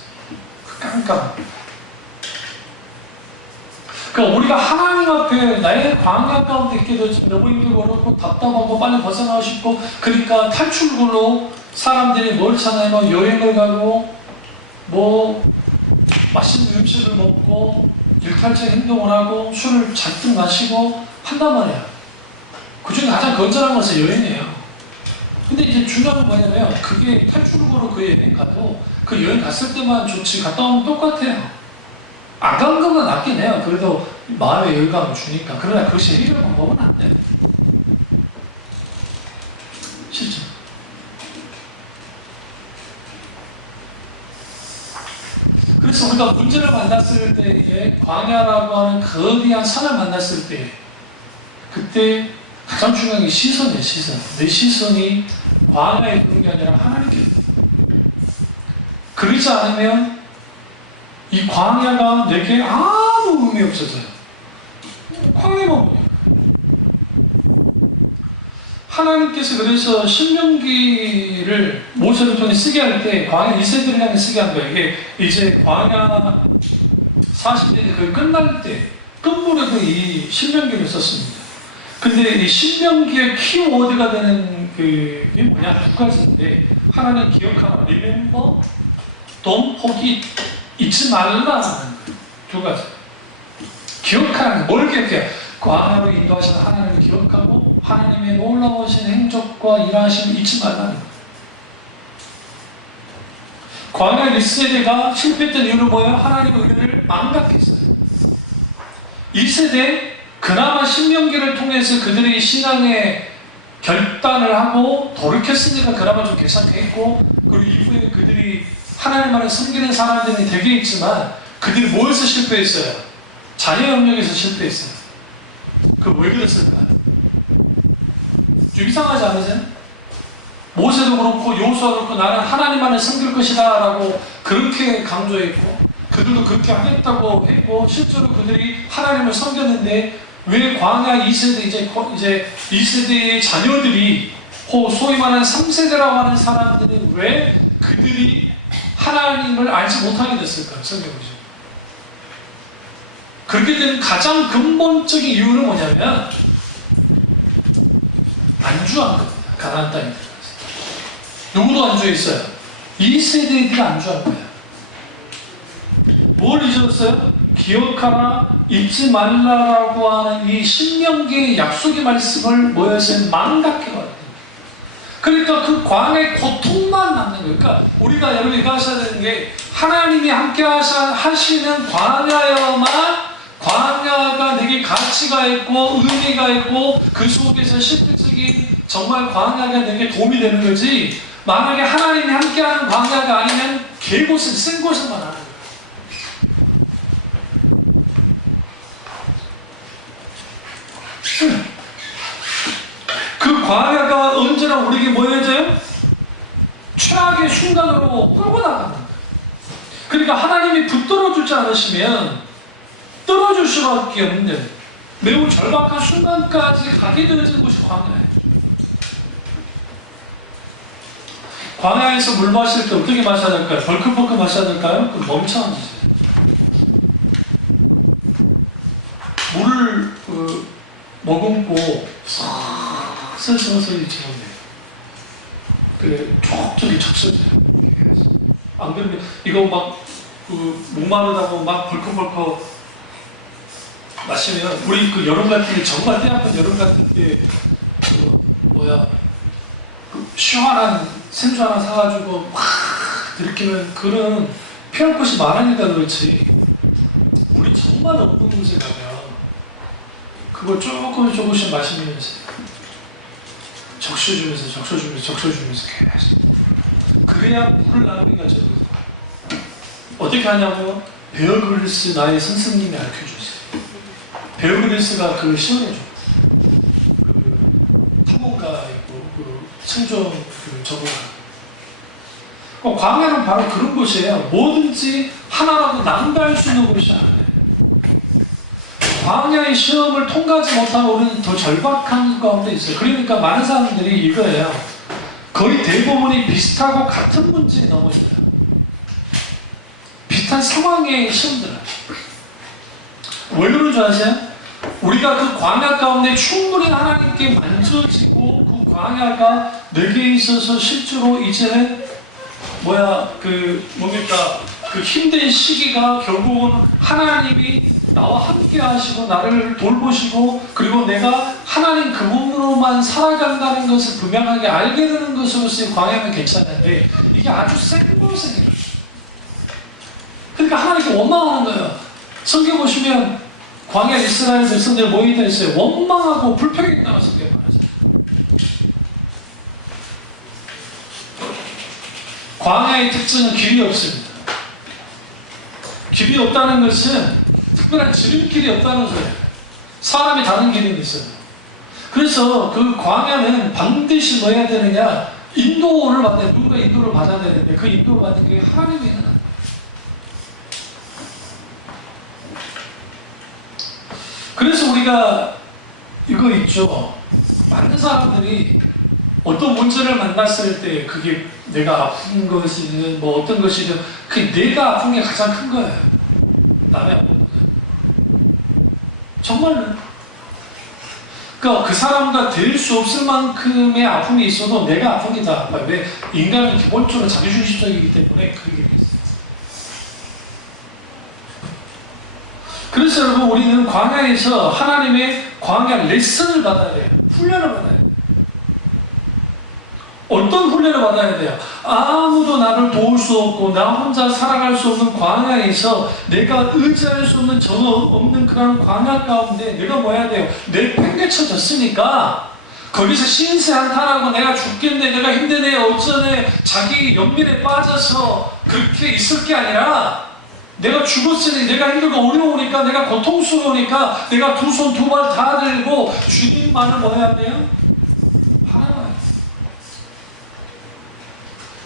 깜깜. 그러니까 우리가 하나님 앞에 나의 광야 가운데 있게 되지 너무 힘들고 어렵고 답답하고 빨리 벗어나고 싶고 그러니까 탈출구로 사람들이 뭘 찾아요? 여행을 가고 뭐 맛있는 음식을 먹고 일탈적 행동을 하고 술을 잔뜩 마시고 한단 말이야. 그 중에 가장 건전한 것은 여행이에요. 근데 이제 중요한 건 뭐냐면 그게 탈출구로 그 여행 가도 그 여행 갔을 때만 좋지 갔다 오면 똑같아요. 안 간 것만 낫긴 해요. 그래도 마음의 여유감을 주니까. 그러나 그것이 해결 방법은 안 돼요. 실제. 그래서 우리가 문제를 만났을 때에 광야라고 하는 거대한 산을 만났을 때 그때 가장 중요한 게 시선이에요. 시선. 내 시선이 광야에 두는 게 아니라 하나님께 그러지 않으면 이 광야가 내게 아무 의미 없어져요. 광야만 보니까. 하나님께서 그래서 신명기를 모세를 통해 쓰게 할 때 광야 이세들을 향해 쓰게 한 거예요. 이게 이제 광야 40년이 거의 끝날 때 끝물에도 이 신명기를 썼습니다. 근데 이 신명기의 키워드가 되는 그게 뭐냐? 두 가지인데 하나는 기억하라, remember, don't forget, 잊지 말라는 두 가지. 기억하라는 뭘 기억해요? 광야로 인도하시는 하나님을 기억하고 하나님의 놀라우신 행적과 일하심을 잊지 말라는 거예요. 광야 1세대가 실패했던 이유는 뭐예요? 하나님의 은혜를 망각했어요. 2세대 그나마 신명기를 통해서 그들의 신앙의 결단을 하고 돌이켰으니까 그나마 좀 개선했고 그리고 이후에 그들이 하나님만을 섬기는 사람들이 되게 있지만 그들이 뭐에서 실패했어요? 자녀 영역에서 실패했어요. 그 왜 그랬을까요? 좀 이상하지 않으세요? 모세도 그렇고 여호수아도 그렇고 나는 하나님만을 섬길 것이다 라고 그렇게 강조했고 그들도 그렇게 하겠다고 했고 실제로 그들이 하나님을 섬겼는데 왜 광야 2세대 이제 2세대의 자녀들이 소위 말하는 3세대라고 하는 사람들은 왜 그들이 하나님을 알지 못하게 됐을까요? 성경이죠. 그렇게 된 가장 근본적인 이유는 뭐냐면 안주한 겁니다. 가나안 땅에 들어가서. 누구도 안주했어요? 2세대들이 안주한 거예요. 뭘 잊었어요? 기억하라, 잊지 말라라고 하는 이 신명기의 약속의 말씀을 뭐였어요? 망각해버려요. 그러니까 그 광야의 고통만 남는 거예요. 그러니까 우리가 여러분 이거 하셔야 되는 게 하나님이 함께 하시는 광야가 내게 가치가 있고 의미가 있고 그 속에서 실질적인 정말 광야가 내게 도움이 되는 거지 만약에 하나님이 함께하는 광야가 아니면 개곳은 쓴 곳에만 하는 거예요. 그 광야가 언제나 우리에게 뭐여져요? 최악의 순간으로 끌고 나가는 거예요. 그러니까 하나님이 붙들어 주지 않으시면 떨어질 수밖에 없는 매우 절박한 순간까지 가게 되어지는 곳이 광야예요. 광야에서 물 마실 때 어떻게 마셔야 될까요? 벌컥벌컥 마셔야 될까요? 그럼 멈춰 앉으세요. 물을 머금고 서서히 집어내요. 그래 촉촉이 적셔져요. 안 그러면 이거 막 목마르다고 막 벌컥벌컥 마시면 우리 그 여름 같은 게 정말 때 아픈 여름 같은 때 시원한 생수 하나 사가지고 막 들이키면 그런 피할 곳이 많으니까 그렇지 물이 정말 없는 곳에 가면 그걸 조금씩 마시면서 적셔주면서 계속 그래야 물을 나누기가 저도 어떻게 하냐고요? 베어 그릴스 나의 선생님이 알려주세요. 베어 그릴스가 그걸 시원해줘. 그 탐험가이고 그 생존 그 전문가. 광야는 바로 그런 곳이에요. 뭐든지 하나라도 낭비할 수 있는 곳이 아니에요. 광야의 시험을 통과하지 못하고 우리는 더 절박한 가운데 있어요. 그러니까 많은 사람들이 이거예요. 거의 대부분이 비슷하고 같은 문제에 넘어져요. 비슷한 상황에 시험들어요. 왜 그런 줄 아세요? 우리가 그 광야 가운데 충분히 하나님께 만져지고 그 광야가 내게 있어서 실제로 이제는 그 힘든 시기가 결국은 하나님이 나와 함께 하시고 나를 돌보시고 그리고 내가 하나님 그분으로만 살아간다는 것을 분명하게 알게 되는 것으로서의 광야는 괜찮은데 이게 아주 센 것은 그러니까 하나님께 원망하는 거예요. 성경 보시면 광야 이스라엘 백성들 모이다 있어요. 원망하고 불평했다는 성경 말하죠. 광야의 특징은 길이 없습니다. 길이 없다는 것은 특별한 지름길이 없다는 소리예요. 사람이 다른 길이 있어요. 그래서 그 광야는 반드시 뭐 해야 되느냐? 인도를 받아야 누군가 인도를 받아야 되는데 그 인도를 받는 게 하나님이 있는 거예요. 그래서 우리가 이거 있죠. 많은 사람들이 어떤 문제를 만났을 때 그게 내가 아픈 것이든 뭐 어떤 것이든 그게 내가 아픈 게 가장 큰 거예요. 남의 아픈 거예요. 정말로. 그러니까 그 사람과 될 수 없을 만큼의 아픔이 있어도 내가 아픈 게 더 아파요. 왜? 인간은 기본적으로 자기중심적이기 때문에 그게 있어요. 그래서 여러분 우리는 광야에서 하나님의 광야 레슨을 받아야 돼요. 훈련을 받아야 돼요. 어떤 훈련을 받아야 돼요? 아무도 나를 도울 수 없고 나 혼자 살아갈 수 없는 광야에서 내가 의지할 수 없는 전혀 없는 그런 광야 가운데 내가 뭐 해야 돼요? 내팽개쳐졌으니까 거기서 신세 한탄하고 내가 죽겠네, 내가 힘드네, 어쩌네 자기 연민에 빠져서 그렇게 있을 게 아니라 내가 죽었으니 내가 힘들고 어려우니까 내가 고통스러우니까 내가 두 손 두 발 다 들고 주님만을 뭐 해야 돼요? 바라봐야 돼요.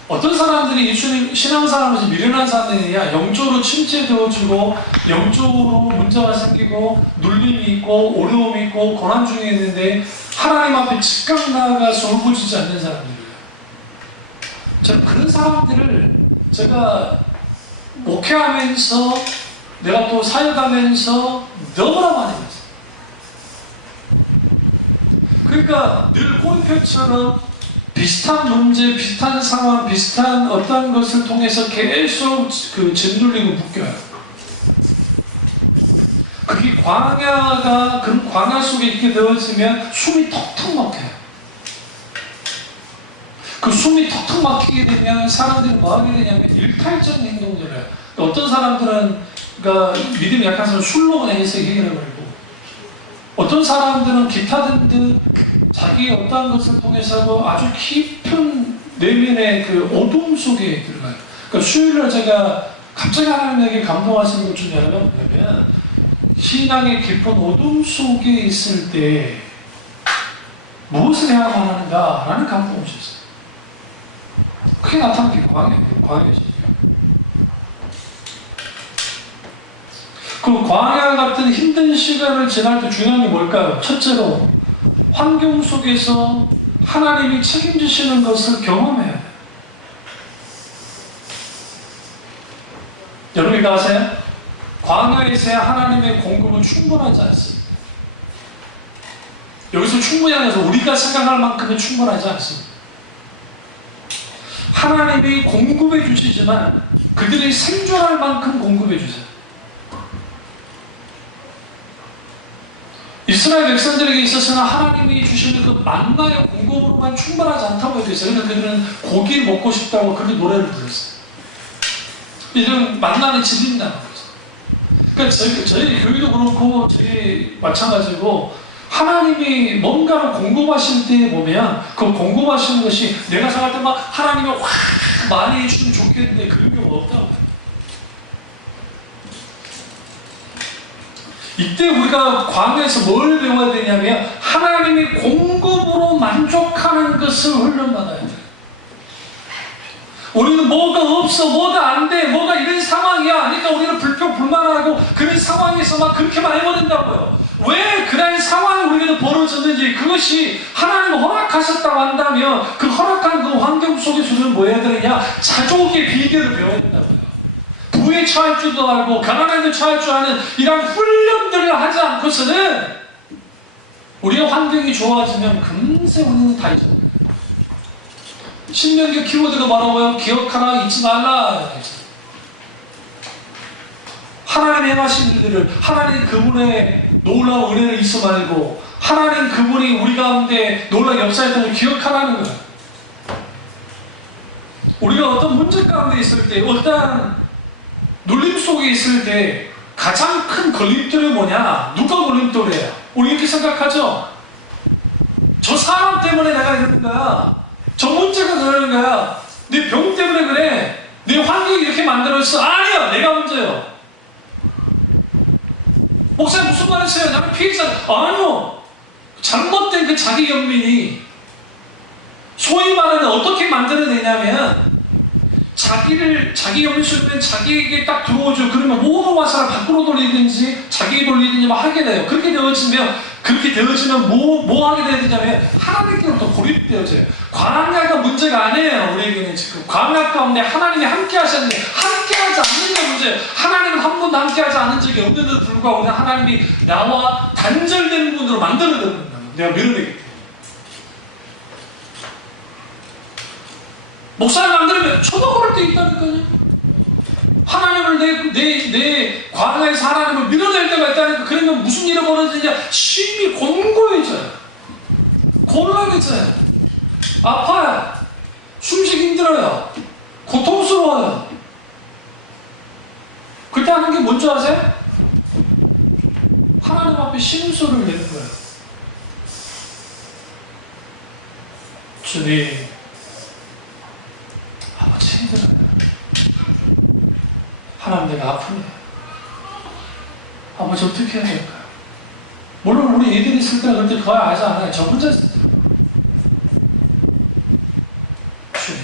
어떤 사람들이 예수님 신앙생활에서 미련한 사람들이냐, 영적으로 침체되어지고 영적으로 문제가 생기고 눌림이 있고 어려움이 있고 고난 중에 있는데 하나님 앞에 즉각 나아가서 울부짖지 않는 사람들이에요. 저는 그런 사람들을 제가 목회하면서 내가 또 사역하면서 너무나 많이 봤어요. 그러니까 늘 꼬리표처럼 비슷한 문제, 비슷한 상황, 비슷한 어떤 것을 통해서 계속 그 짓눌리고 묶여요. 그게 광야가, 그런 광야 속에 있게 되어지면 숨이 턱턱 막혀요. 그 숨이 턱턱 막히게 되면 사람들이 뭐 하게 되냐면 일탈적인 행동들을 해요. 어떤 사람들은, 그러니까 믿음이 약한 사람은 술로 그냥 해서 해결해버리고, 어떤 사람들은 기타 등등 자기 어떠한 것을 통해서 아주 깊은 내면의 그 어둠 속에 들어가요. 그러니까 수요일날 제가 갑자기 하나님에게 감동하신 것 중에 하나가 뭐냐면, 신앙의 깊은 어둠 속에 있을 때 무엇을 해야만 하는가라는 감동을 주셨어요. 그게 나타난 게 광야죠. 그 광야 같은 힘든 시간을 지날 때 중요한 게 뭘까요? 첫째로 환경 속에서 하나님이 책임지시는 것을 경험해야 돼요. 여러분이 다 아세요? 광야에서야 하나님의 공급은 충분하지 않습니다. 여기서 충분히 아니라서 우리가 생각할 만큼은 충분하지 않습니다. 하나님이 공급해 주시지만 그들이 생존할 만큼 공급해 주세요. 이스라엘 백성들에게 있어서는 하나님이 주시는 그 만나의 공급으로만 충분하지 않다고 얘기했어요. 그래서 그들은 고기를 먹고 싶다고 그렇게 노래를 불렀어요. 이런 만나는 질린다는 거죠. 그러니까 저희 교회도 그렇고 저희 마찬가지고 하나님이 뭔가를 공급하실 때 보면 그 공급하시는 것이 내가 생각할 때 막 하나님이 확 많이 해주면 좋겠는데 그런 경우가 없다고. 이때 우리가 광야에서 뭘 배워야 되냐면 하나님이 공급으로 만족하는 것을 훈련받아야 돼요. 우리는 뭐가 없어, 뭐가 안 돼, 뭐가 이런 상황이야. 그러니까 우리는 불평불만하고 그런 상황에서 막 그렇게 많이 버린다고요. 왜 그런 상황이 우리에게 벌어졌는지, 그것이 하나님 허락하셨다고 한다면 그 허락한 그 환경 속에서 우리는 뭐 해야 되느냐? 자족의 비결을 배워야 된다고요. 부에 처할 줄도 알고 가난한데 처할 줄 아는 이런 훈련들을 하지 않고서는 우리의 환경이 좋아지면 금세 우리는 다 잊어버려요. 신명기 키워드가 뭐라고요? 기억하라, 잊지 말라. 하나님 행하신 일들을, 하나님 그분의 놀라운 은혜를 잊지 말고 하나님 그분이 우리 가운데 놀라운 역사했던 걸 기억하라는 거예요. 우리가 어떤 문제 가운데 있을 때, 어떤 눌림 속에 있을 때 가장 큰 걸림돌이 뭐냐? 누가 걸림돌이에요? 우리 이렇게 생각하죠? 저 사람 때문에 내가 이러는 거야. 저 문제가 그러는 거야. 내 병 때문에 그래. 내 환경이 이렇게 만들어졌어. 아니야, 내가 문제예요. 목사님 무슨 말 했어요? 나는 피해자. 아니요. 잘못된 그 자기 연민이 소위 말하는 어떻게 만들어내냐면 자기 연민 속에 자기에게 딱 들어오죠. 그러면 모든 화살을 밖으로 돌리든지 자기에게 돌리든지 막 하게 돼요. 그렇게 되어지면 뭐 하게 되냐면 하나님께로부터 고립되어져요. 광야가 문제가 아니에요. 우리에게는 지금 광야 가운데 하나님이 함께 하셨는데 함께하지 않는 게 문제예요. 하나님은 한 번도 함께하지 않은 적이 없는데도 불구하고 하나님이 나와 단절되는 분으로 만들어내는 거예요. 내가 밀어내기 때문에. 목사님 안 그러면 저도 그럴 때 있다니까요. 하나님을 내 광야에서 하나님을 밀어낼 때가 있다니까. 그러면 무슨 일이 벌어지냐? 심히 공고해져요. 곤란해져요. 아파요. 숨쉬기 힘들어요. 고통스러워요. 그때 하는 게 뭔지 아세요? 하나님 앞에 신음소리를 내는 거예요. 주님, 아버지 힘들어요. 하나님 내가 아프네요. 아버지 어떻게 해야 될까요? 물론 우리 애들이 있을 때는 그럴 때 그걸 알지 않아요. 저 혼자 있을 때. 주님,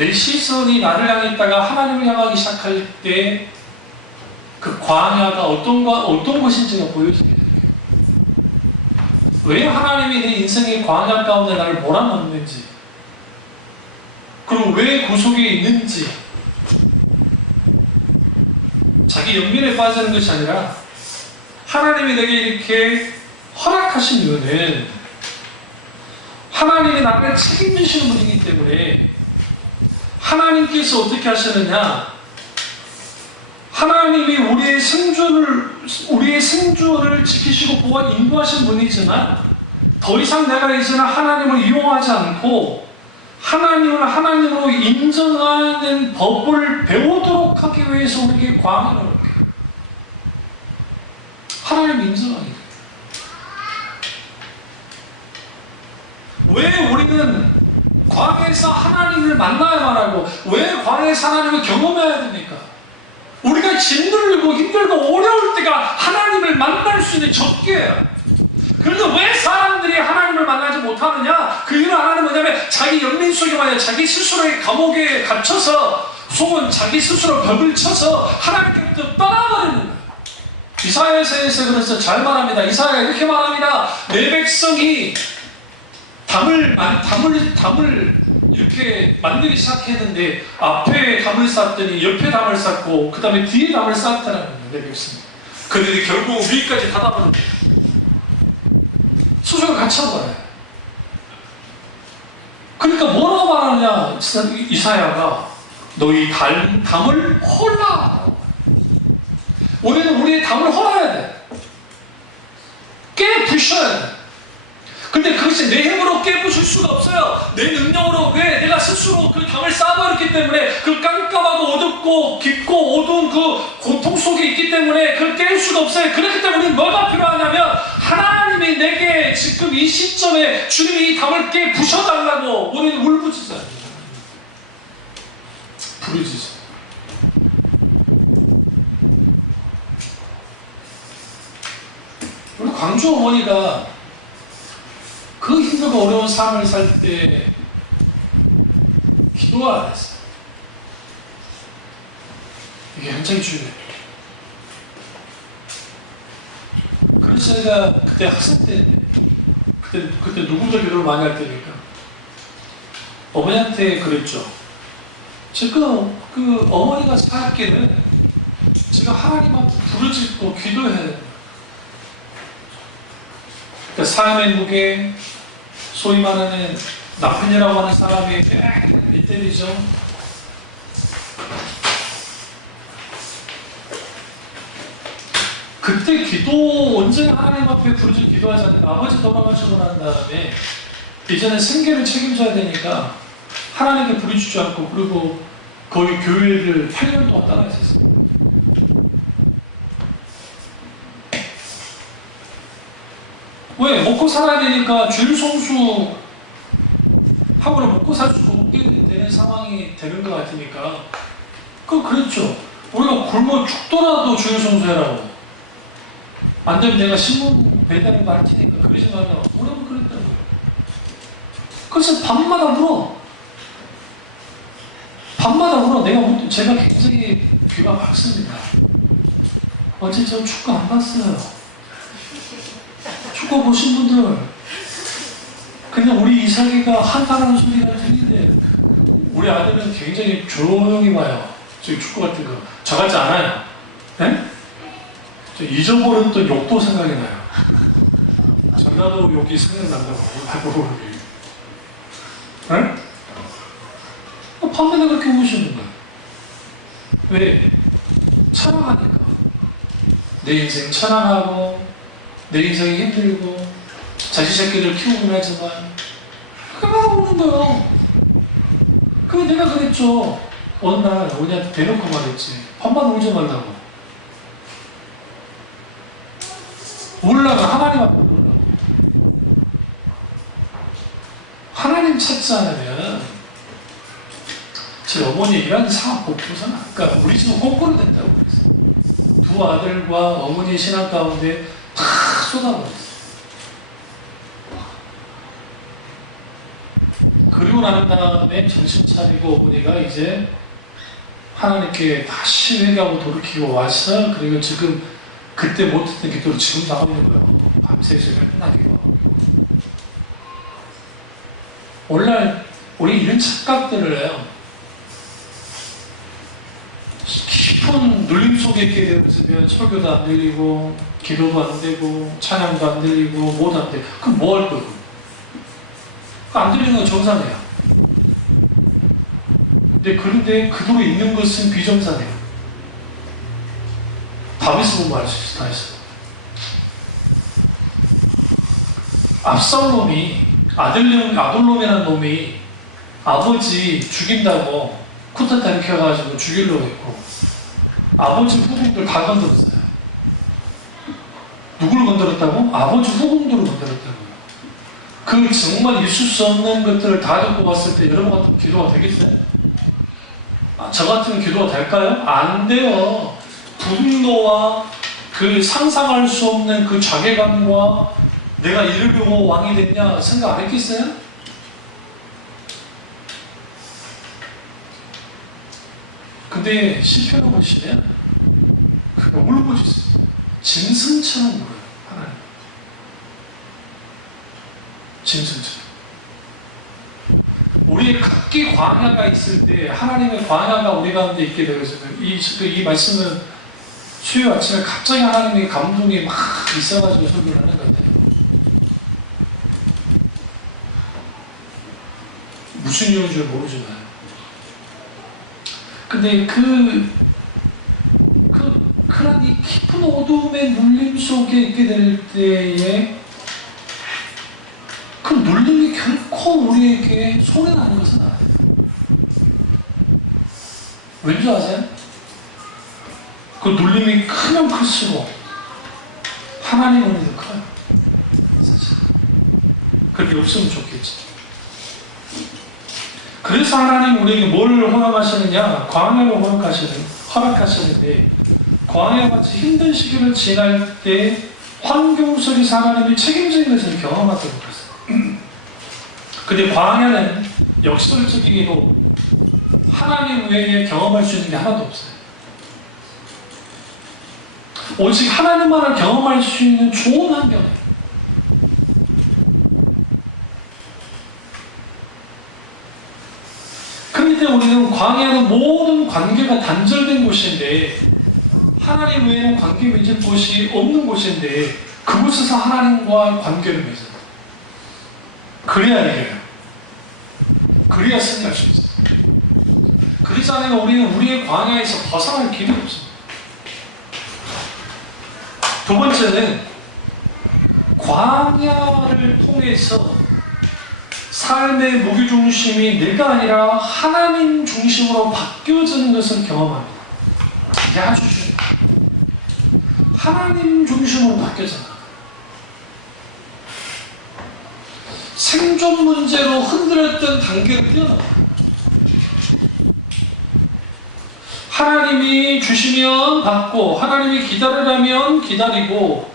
내 시선이 나를 향해 있다가 하나님을 향하기 시작할 때 그 광야가 어떤 것인지가 보여지게 돼요. 왜 하나님이 내 인생의 광야 가운데 나를 몰아넣는지, 그리고 왜 구속에 있는지, 자기 연민에 빠지는 것이 아니라 하나님이 내게 이렇게 허락하신 이유는 하나님이 나를 책임지시는 분이기 때문에. 하나님께서 어떻게 하시느냐, 하나님이 우리의 생존을 지키시고 보호 인도하신 분이지만 더 이상 내가 이제는 하나님을 이용하지 않고 하나님을 하나님으로 인정하는 법을 배우도록 하기 위해서 우리에게 광야를 이렇게 하나님을 인정하게 돼요. 왜 우리는 광야에서 하나님을 만나야만 하고 왜 광야에서 하나님을 경험해야 됩니까? 우리가 힘들고 어려울 때가 하나님을 만날 수 있는 적기예요. 그런데 왜 사람들이 하나님을 만나지 못하느냐? 그 이유는 하나는 뭐냐면 자기 연민 속에 만약 자기 스스로의 감옥에 갇혀서 속은 자기 스스로 벽을 쳐서 하나님께부터 떠나버리는 거예요. 이사야서에서 그래서 잘 말합니다. 이사야가 이렇게 말합니다. 내 백성이 담을 이렇게 만들기 시작했는데 앞에 담을 쌓았더니 옆에 담을 쌓고 그 다음에 뒤에 담을 쌓았다는 거예요. 내 백성이. 그들이 결국 위까지 닫아버리는 거예요. 스스로 갇혀버려요. 그러니까 뭐라고 말하느냐, 이사야가 너희 담을 헐라. 우리는 우리의 담을 헐어야 돼. 깨부셔야 돼. 근데 그것이 내 힘으로 깨부술 수가 없어요. 내 능력으로. 왜? 내가 스스로 그 담을 쌓아버렸기 때문에 그 깜깜하고 어둡고 깊고 어두운 그 고통 속에 있기 때문에 그걸 깰 수가 없어요. 그렇기 때문에 우리는 뭐가 필요하냐면 하나님이 내게 지금 이 시점에 주님이 이 담을 깨부셔달라고 우리는 울부짖어야 돼요. 부르짖어. 우리 광주 어머니가 그 힘들고 어려운 삶을 살 때 기도 안 했어요. 이게 굉장히 중요해요. 그래서 제가 그때 학생 때, 그때 누구도 기도를 많이 할 때니까 어머니한테 그랬죠. 제가 그 어머니가 살기는 제가 하나님한테 부르짖고 기도해야 돼요. 그러니까 삶의 무게, 소위 말하는 남편이라고 하는 사람이 몇 때리죠. 그때 기도 언제나 하나님 앞에 부르짖고 기도하지 않는데 아버지 돌아가시고 난 다음에 이제는 생계를 책임져야 되니까 하나님께 부르짖지 않고 그리고 거의 교회를 8년 동안 따라 있었어요. 왜? 먹고 살아야 되니까 주일 성수 하고는 먹고 살 수가 없게 되는 상황이 되는 것 같으니까 그랬죠. 우리가 굶어 죽더라도 주일 성수해라고. 안 되면 내가 신문 배달을 할 테니까 그러지 말라고. 뭐라고 그랬다고요. 그래서 밤마다 울어. 밤마다 울어. 제가 굉장히 귀가 밝습니다. 어제 저 축구 안 봤어요. 축구 보신 분들, 그냥 우리 이삭이가 한탄하는 소리가 들리는데 우리 아들은 굉장히 조용히 봐요. 저기 축구 같은 거. 저 같지 않아요. 네? 저 잊어버렸던 욕도 생각이 나요. 전라도 욕이 생각난다고. 네? 밤마다 그렇게 우시는 거예요. 왜? 찬양하니까. 내 인생 찬양하고 내 인생이 힘들고 자식 새끼들 키우곤 하지만 그만 우는 거예요. 그게 내가 그랬죠. 어느 날 우리한테 대놓고 말했지. 밤마다 울지 말라고. 울라면 하나님 앞에 울으라고. 하나님 찾지 않으면 제 어머니 일하는 상황 복부잖아. 그러니까 우리 집은 거꾸로 됐다고 그랬어. 두 아들과 어머니의 신앙 가운데 다 쏟아버렸어. 그 그리고 난 다음에 정신 차리고 어머니가 이제 하나님께 다시 회개하고 돌이키고 와서 그리고 지금 그때 못했던 기도를 지금 나오고 있는 거예요. 밤새 맨날 기도하고. 오늘날 우리 이런 착각들을 해요. 깊은 눌림 속에 있게 되었으면 설교도 안 들리고 기도도 안 되고 찬양도 안 들리고 뭐도 안 되고 그럼 뭐 할 거고? 안 들리는 건 정상이야. 그런데 그대로 있는 것은 비정상이에요. 다윗을 보면 알 수 있어. 다윗은 압살롬이 아돌롬이라는 놈이 아버지 죽인다고 쿠데타 일으켜가지고 죽이려고 했고 아버지 후궁들 다 건드렸어요. 누구를 건드렸다고? 아버지 후궁들을 건드렸다고요. 그 정말 있을 수 없는 것들을 다 듣고 봤을 때 여러분 같은 기도가 되겠어요? 저 같은 기도가 될까요? 안 돼요. 분노와 그 상상할 수 없는 그 자괴감과 내가 이를 보고 왕이 됐냐 생각 안 했겠어요? 근데 시편을 보시면 그가 울부짖어요. 짐승처럼 울어요. 하나님. 짐승처럼. 우리의 각기 광야가 있을 때 하나님의 광야가 우리 가운데 있게 되어서는 이 말씀은 수요 아침에 갑자기 하나님의 감동이 막 있어가지고 설교를 하는 거예요. 무슨 이유인 줄 모르지만 근데 그런 이 깊은 어두움의 눌림 속에 있게 될 때에 그 눌림이 결코 우리에게 손해나는 것은 아니에요. 왠지 아세요? 그 눌림이 크면 클수록 하나님 은혜도 커요. 사실 그렇게 없으면 좋겠지. 그래서 하나님 우리에게 뭘 허락하시느냐? 광야를 허락하시는데 광야같이 힘든 시기를 지날 때 환경 속에서 하나님이 책임지는 것을 경험하도록 했어요. 근데 광야는 역설적이게도 하나님 외에 경험할 수 있는 게 하나도 없어요. 오직 하나님만을 경험할 수 있는 좋은 환경이에요. 그렇기 때문에 우리는 광야는 모든 관계가 단절된 곳인데 하나님 외에는 관계 맺을 곳이 없는 곳인데 그곳에서 하나님과 관계를 맺어요. 그래야 이겨요. 그래야 승리할 수 있어요. 그렇지 않으면 우리는 우리의 광야에서 벗어날 길이 없습니다. 두 번째는 광야를 통해서 삶의 무게중심이 내가 아니라 하나님 중심으로 바뀌어지는 것을 경험합니다. 이게 아주 중요해요. 하나님 중심으로 바뀌어져요. 생존 문제로 흔들었던 단계를 뛰어넘어요. 하나님이 주시면 받고 하나님이 기다리라면 기다리고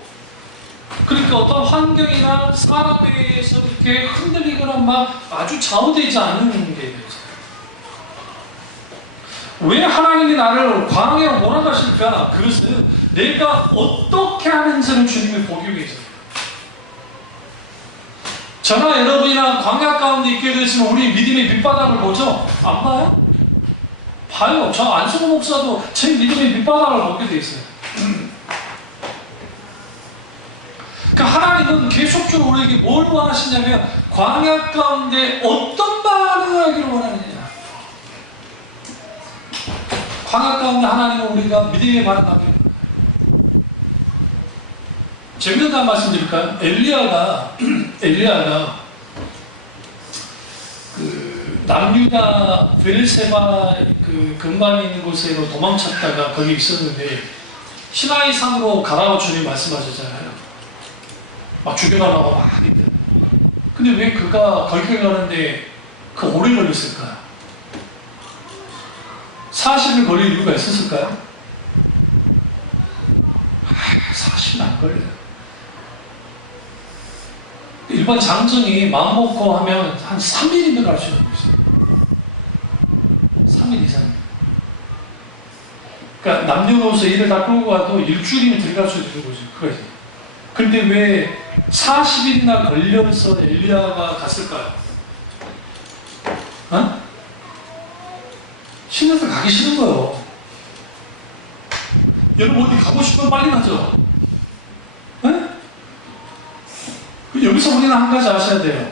그러니까 어떤 환경이나 사람에 의해서 이렇게 흔들리거나 막 아주 좌우되지 않는 게 되죠. 왜 하나님이 나를 광야로 몰아가실까? 그것은 내가 어떻게 하는지를 주님이 보기 위해서. 저나 여러분이나 광야 가운데 있게 되시면 우리 믿음의 밑바닥을 보죠? 안 봐요? 봐요. 저 안수구 목사도 제 믿음의 밑바닥을 보게 돼 있어요. 그러니까 하나님은 계속적으로 우리에게 뭘 원하시냐면 광야 가운데 어떤 반응을 하기를 원하느냐. 광야 가운데 하나님은 우리가 믿음에 반응하기를. 재밌는 말씀 드릴까요? 엘리야가 그 남유다 베르세바 그 근방에 있는 곳으로 도망쳤다가 거기 있었는데 시나이 산으로 가라고 주님 말씀하셨잖아요. 막 죽여달라고 막 하는데 근데 왜 그가 거기 가는데 그 오래 걸렸을까요? 40일 걸릴 이유가 있었을까요? 40일 안 걸려요. 일반 장정이 마음 먹고 하면 한 3일이 들어갈 수 있는 거죠. 3일 이상. 그러니까 남녀노소 일을 다 끌고 가도 일주일이면 들어갈 수 있는 거죠. 그거죠. 근데 왜 40일이나 걸려서 엘리야가 갔을까요? 어? 신에서 가기 싫은 거예요. 여러분 어디 가고 싶으면 빨리 가죠. 네? 여기서 우리는 한 가지 아셔야 돼요.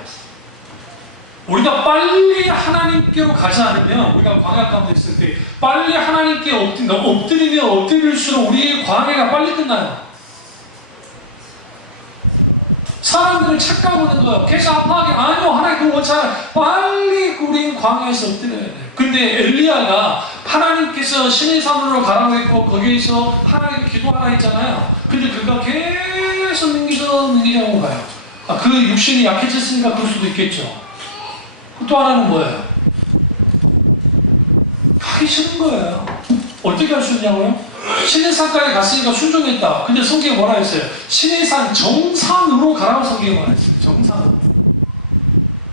우리가 빨리 하나님께로 가지 않으면, 우리가 광야 가운데 있을 때 빨리 하나님께 엎드리면 엎드릴수록 우리의 광야가 빨리 끝나요. 사람들은 착각하는 거예요. 계속 아파하게, 아니요, 하나님 그거 원찮아요. 빨리 우리는 광야에서 엎드려야 돼요. 근데 엘리야가 하나님께서 신의 산으로 가라고 했고 거기에서 하나님께 기도하라 했잖아요. 근데 그가 계속 넘기자고 가요. 그 육신이 약해졌으니까 그럴 수도 있겠죠. 또 하나는 뭐예요? 가기 싫은 거예요. 어떻게 할 수 있냐고요? 신의 산까지 갔으니까 순종했다. 근데 성경에 뭐라 했어요? 신의 산 정상으로 가라고 성경에 뭐라 했어요? 정상으로.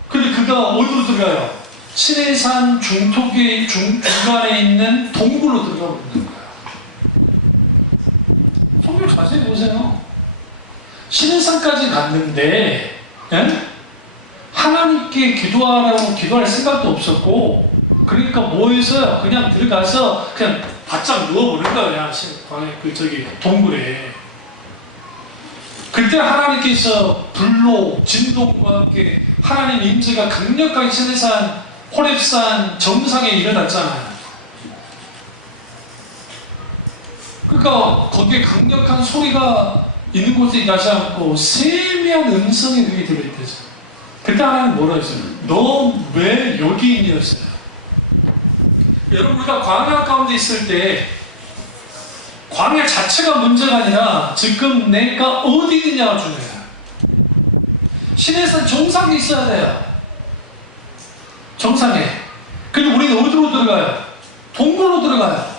근데 그가 어디로 들어가요? 신의 산 중간에 있는 동굴로 들어가고 있는 거예요. 성경 자세히 보세요. 신의 산까지 갔는데, 예? 하나님께 기도하라고 기도할 생각도 없었고, 그러니까 뭐 했어요? 그냥 들어가서 그냥 바짝 누워버린 거예요. 동굴에. 그때 하나님께서 불로 진동과 함께 하나님 임재가 강력하게 시내산 호렙산 정상에 이르렀잖아요. 그러니까 거기에 강력한 소리가 있는 곳에 가지 않고 세미한 음성이 그게 들려있대요. 그때 하나님 뭐라 했어요? 너 왜 여기 있냐였어요. 여러분, 우리가 광야 가운데 있을 때 광야 자체가 문제가 아니라 지금 내가 어디 있느냐가 중요해요. 신에서 정상에 있어야 돼요. 정상에. 근데 우리는 어디로 들어가요? 동굴로 들어가요.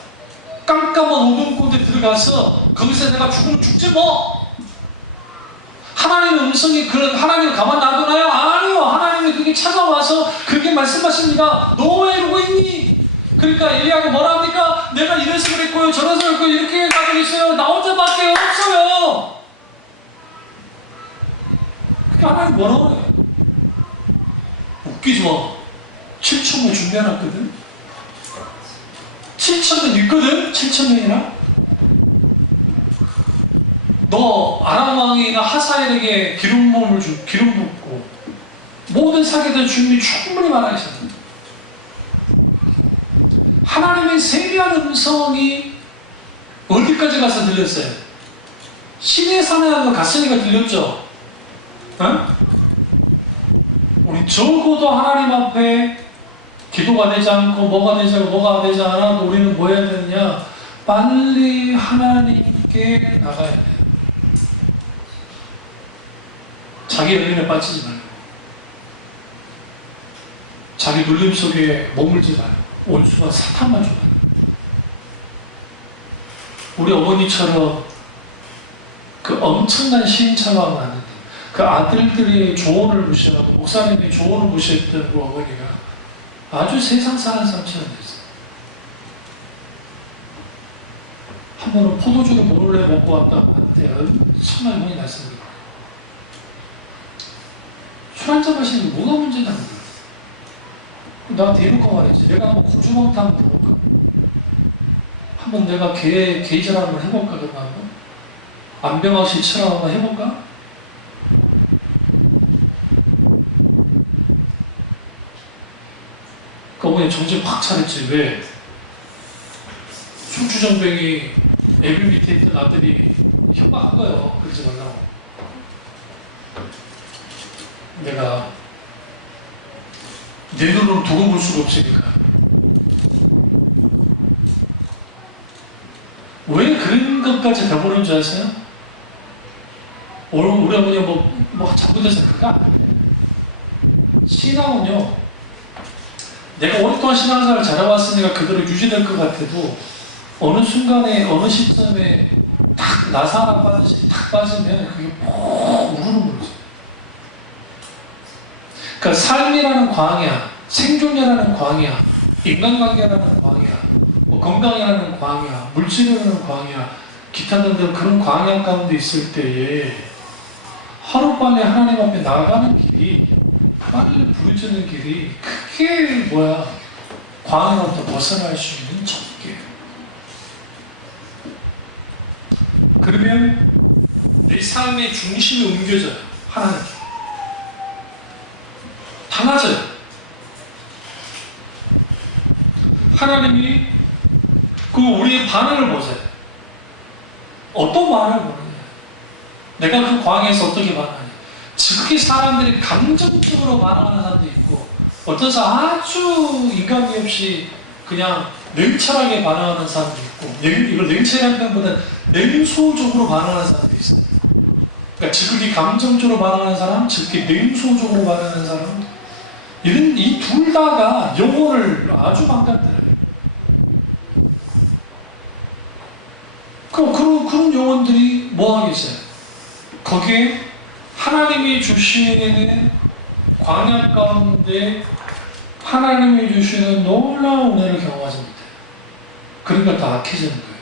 깜깜한 어두운 곳에 들어가서 거기서 내가 죽으면 죽지 뭐. 하나님의 음성이 하나님을 가만 놔두나요? 아니요. 하나님이 그게 찾아와서 그렇게 말씀하십니다. 너 왜 이러고 있니? 그러니까 엘리야가 뭐라 합니까? 내가 이래서 그랬고요, 저래서 그랬고, 이렇게 가지고 있어요. 나 혼자밖에 없어요. 그러니까 하나님 뭐라고 그래요? 웃기지 마. 7,000명 준비해놨거든? 7,000명 있거든? 7,000명이나? 너 아람 왕이나 하사엘에게 기름 붓고 모든 사기들 준비 충분히 많아 있었는데 하나님의 세미한 음성이 어디까지 가서 들렸어요? 신의 산에 갔으니까 들렸죠? 어? 우리 적어도 하나님 앞에 기도가 되지 않고 뭐가 되지 않아도 우리는 뭐 해야 되느냐? 빨리 하나님께 나가야 돼요. 자기 의견에 빠지지 말고, 자기 눌림 속에 머물지 말고, 온순한 사탄만 좋아해요. 우리 어머니처럼 그 엄청난 시행착오가 많은데 그 아들들의 조언을 무시하고 목사님의 조언을 무시했던 그 어머니가 아주 세상 사는 사람처럼 됐어요. 한 번은 포도주를 몰래 먹고 왔다고 하는데 엄청난 mon이 났습니다. 술 한잔 마시는 게 뭐가 문제냐는 거예요. 나 대놓고 말했지. 내가 한번 고주망태 한번 해볼까? 한번 내가 게이절 한번 해볼까? 그러면 한번? 안병학 씨처럼 한번 해볼까? 그 어머니 정신 확 차렸지. 왜? 술주정뱅이 애비 밑에 있던 아들이 협박한 거예요. 그러지 말라고. 내가 내 눈으로 두고 볼 수가 없으니까. 왜 그런 것까지 가보는 줄 아세요? 우리 어머니가 뭐 잘못해서 그거 아니에요. 신앙은요, 내가 오랫동안 신앙생활을 잘해왔으니까 그대로 유지될 것 같아도 어느 순간에 어느 시점에 딱 나사 하나 빠지면 그게 푹 우르르 무너져요. 그러니까 삶이라는 광야, 생존이라는 광야, 인간관계라는 광야, 뭐 건강이라는 광야, 물질이라는 광야, 기타 등등 그런 광야 가운데 있을 때에 하루빨리 하나님 앞에 나아가는 길이, 빨리 부르짖는 길이 크게 광야로부터 벗어날 수 있는 전개예요. 그러면 내 삶의 중심이 옮겨져요. 하나님 달라져요. 하나님이 우리의 반응을 보세요. 어떤 반응을 보느냐. 내가 그 광야에서 어떻게 반응하냐. 지극히 사람들이 감정적으로 반응하는 사람도 있고, 어떤 사람 아주 인간미 없이 그냥 냉철하게 반응하는 사람도 있고, 이걸 냉철한 편보다 냉소적으로 반응하는 사람도 있어요. 그러니까 지극히 감정적으로 반응하는 사람, 지극히 냉소적으로 반응하는 사람, 이 둘 다가 영혼을 아주 망가뜨려요. 그런 영혼들이 뭐 하겠어요? 거기에 하나님이 주시는 광야 가운데 하나님이 주시는 놀라운 은혜를 경험하지 못해요. 그러니까 더 악해지는 거예요.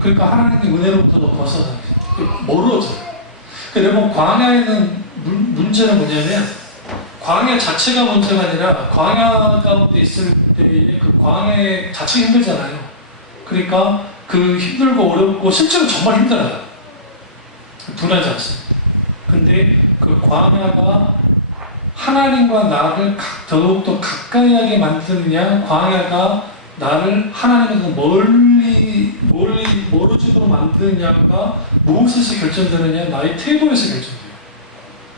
그러니까 하나님의 은혜로부터도 벗어나요. 멀어져요. 여러분, 광야에는 문제는 뭐냐면, 광야 자체가 문제가 아니라 광야 가운데 있을 때의 그 광야 자체가 힘들잖아요. 그러니까 그 힘들고 어렵고 실제로 정말 힘들어요. 둔하지 않습니다. 근데 그 광야가 하나님과 나를 더욱더 가까이 하게 만드느냐, 광야가 나를 하나님에서 멀어지도록 만드느냐가 무엇에서 결정되느냐, 나의 태도에서 결정돼요.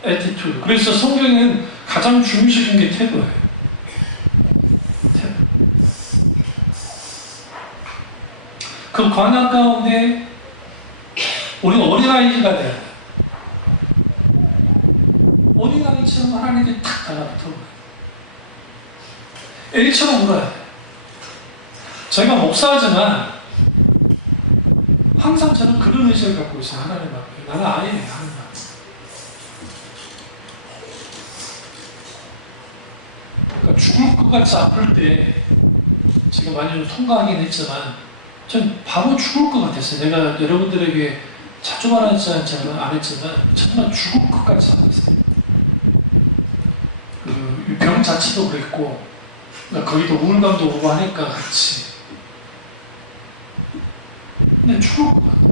애티튜드. 그래서 성경에는 가장 중요시킨 게 태도예요. 태도. 그 광야 가운데 우리는 어린아이가 돼야 돼요. 어린아이처럼 하나님께 탁 달라붙어. 애처럼 울어야 돼요. 제가 목사지만 항상 저는 그런 의식을 갖고 있어요. 하나님 앞에. 나는 아이예요. 하나님 앞에. 그러니까 죽을 것 같이 아플 때, 지금 많이 좀 통과하긴 했지만, 전 바로 죽을 것 같았어요. 내가 여러분들에게 자주 말하지 않지만, 안 했지만, 정말 죽을 것 같이 아팠어요. 그 병 자체도 그랬고, 거기도 우울감도 오고 하니까 같이. 근데 죽을 것 같아.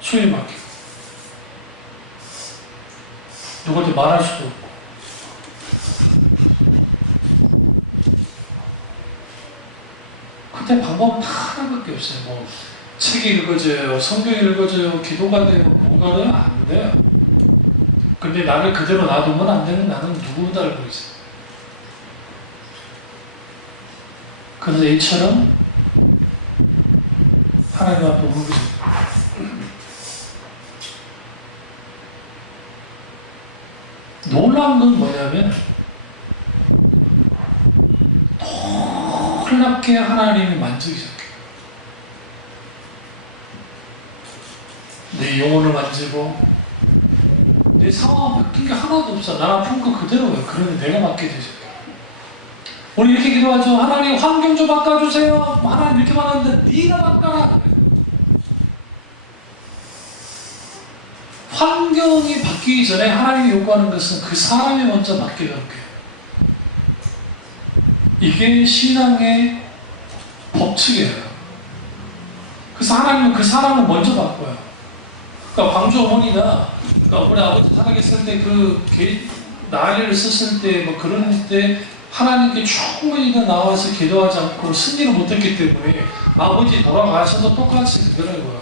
숨이 막히고. 누구한테 말할 수도 없고. 그때 방법은 다 하나밖에 없어요. 뭐 책이 읽어져요, 성경이 읽어져요, 기도가 돼요, 뭐가 돼요? 안 돼요. 근데 나를 그대로 놔두면 안 되는 나는 누구보다 알고 있어요. 그래서 이처럼 하나님 앞에 울부짖어요. 놀라운 건 뭐냐면, 놀랍게 하나님이 만지기 시작해요. 내 영혼을 만지고, 내 상황은 바뀐 게 하나도 없어. 난 아픈 거 그대로예요. 그러니 내가 맡게 되죠. 우리 이렇게 기도하죠. 하나님 환경 좀 바꿔주세요. 하나님 이렇게 말하는데 네가 바꿔라. 환경이 바뀌기 전에 하나님이 요구하는 것은 그 사람이 먼저 바뀌는 거예요. 이게 신앙의 법칙이에요. 그래서 하나님은 그 사람을 먼저 바꿔요. 그러니까 광주 어머니가, 그러니까 우리 아버지 살아계실 때 나이를 썼을 때 뭐 그런 때 하나님께 충분히 나와서 기도하지 않고 승리를 못했기 때문에 아버지 돌아가셔도 똑같이 그러더라고요.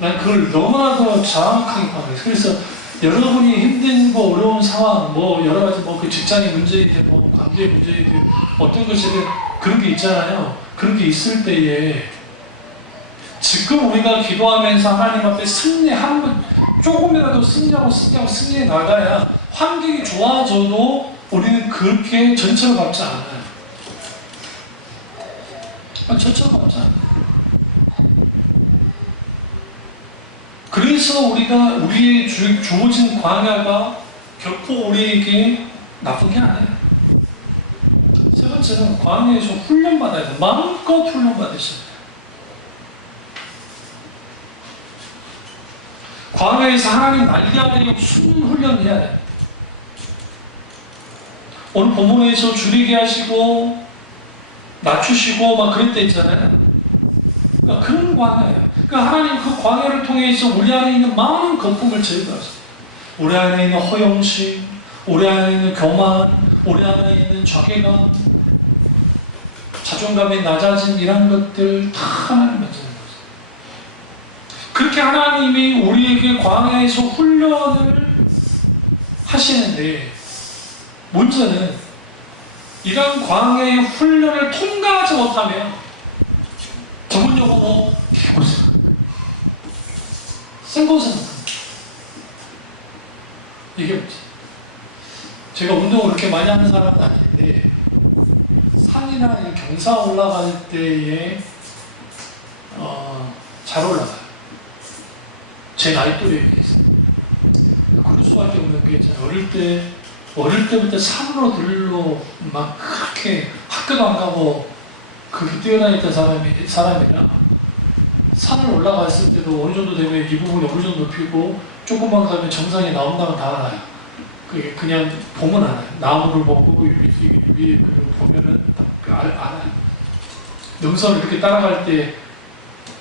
난 그걸 너무나도 정확하게 봐요. 그래서 여러분이 힘든 어려운 상황, 뭐 여러 가지 그 직장의 문제이든 뭐 관계의 문제이든 어떤 것이든 그런 게 있잖아요. 그런 게 있을 때에 지금 우리가 기도하면서 하나님 앞에 조금이라도 승리해 나가야 환경이 좋아져도 우리는 그렇게 전철을 밟지 않아요. 전철을 밟지 않아요. 그래서 그래서 우리의 주어진 광야가 결코 우리에게 나쁜 게 아니에요. 세 번째는 광야에서 훈련받아야 돼요. 마음껏 훈련받으셔야 돼요. 광야에서 하나님 날개 아래 숨는 훈련해야 돼요. 오늘 본문에서 줄이게 하시고 낮추시고 막 그럴 때 있잖아요. 그러니까 그런 광야예요. 그러니까 하나님 그 광야를 통해서 우리 안에 있는 많은 거품을 제거하세요. 우리 안에 있는 허영심, 우리 안에 있는 교만, 우리 안에 있는 자괴감, 자존감의 낮아짐 이런 것들 다 하나님 만지는 거죠. 그렇게 하나님이 우리에게 광야에서 훈련을 하시는데 문제는 이런 광야의 훈련을 통과하지 못하면 전문용어로 개고생, 생고생 이게 뭐지? 제가 운동을 그렇게 많이 하는 사람은 아닌데 산이나 경사 올라갈 때에 잘 올라가요. 제 나이 또래에 비해서. 그럴 수밖에 없는 게 제가 어릴 때부터 산으로 들로 막 그렇게 학교도 안 가고 그렇게 뛰어다녔던 사람이라 산을 올라갔을 때도 어느 정도 되면 이 부분이 어느 정도 높이고 조금만 가면 정상에 나온다면 다 알아요. 그게 그냥 보면 알아요. 나무를 보고 위에 보면은 알아요. 능선을 이렇게 따라갈 때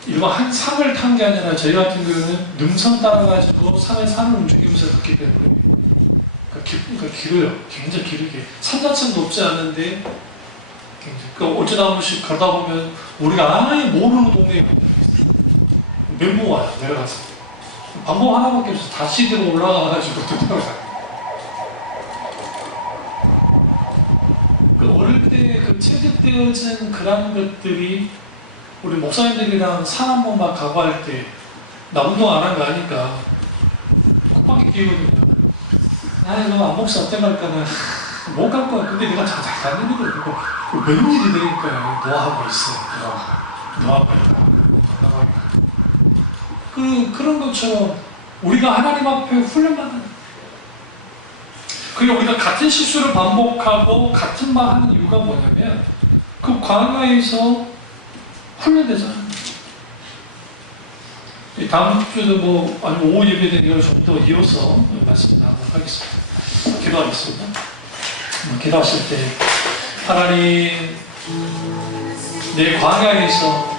일반 한 산을 탄 게 아니라 저희 같은 경우는 능선 따라가지고 산을 움직이면서 걷기 때문에 그러니까 길어요. 굉장히 길게. 산 자체는 높지 않은데 그러니까 어쩌다 한 번씩 가다 보면 우리가 아예 모르는 동네에 멘붕 와요. 내려가서 방법 하나밖에 없어. 다시 들어 올라가가지고 또 내려가요. 그 어릴 때 그 채집되어진 그런 것들이 우리 목사님들이랑 산 한 번만 가고 할 때 나 운동 안 한 거 아니까 콧방귀 끼거든요. 아니 너 안목사 어때 갈까 나 못 갈 거야. 근데 내가 잘 가는 일이 없고 웬일이 되니까 너 하고 있어. 너 하고 있다. 그런 것처럼 우리가 하나님 앞에 훈련받는 그게 우리가 같은 실수를 반복하고 같은 말 하는 이유가 뭐냐면 그 광야에서 훈련되잖아요. 다음 주에도 아니면 오후 예배 되니까 좀 더 이어서 말씀 나누도록 하겠습니다. 기도하겠습니다. 기도하실 때 하나님 내 광야에서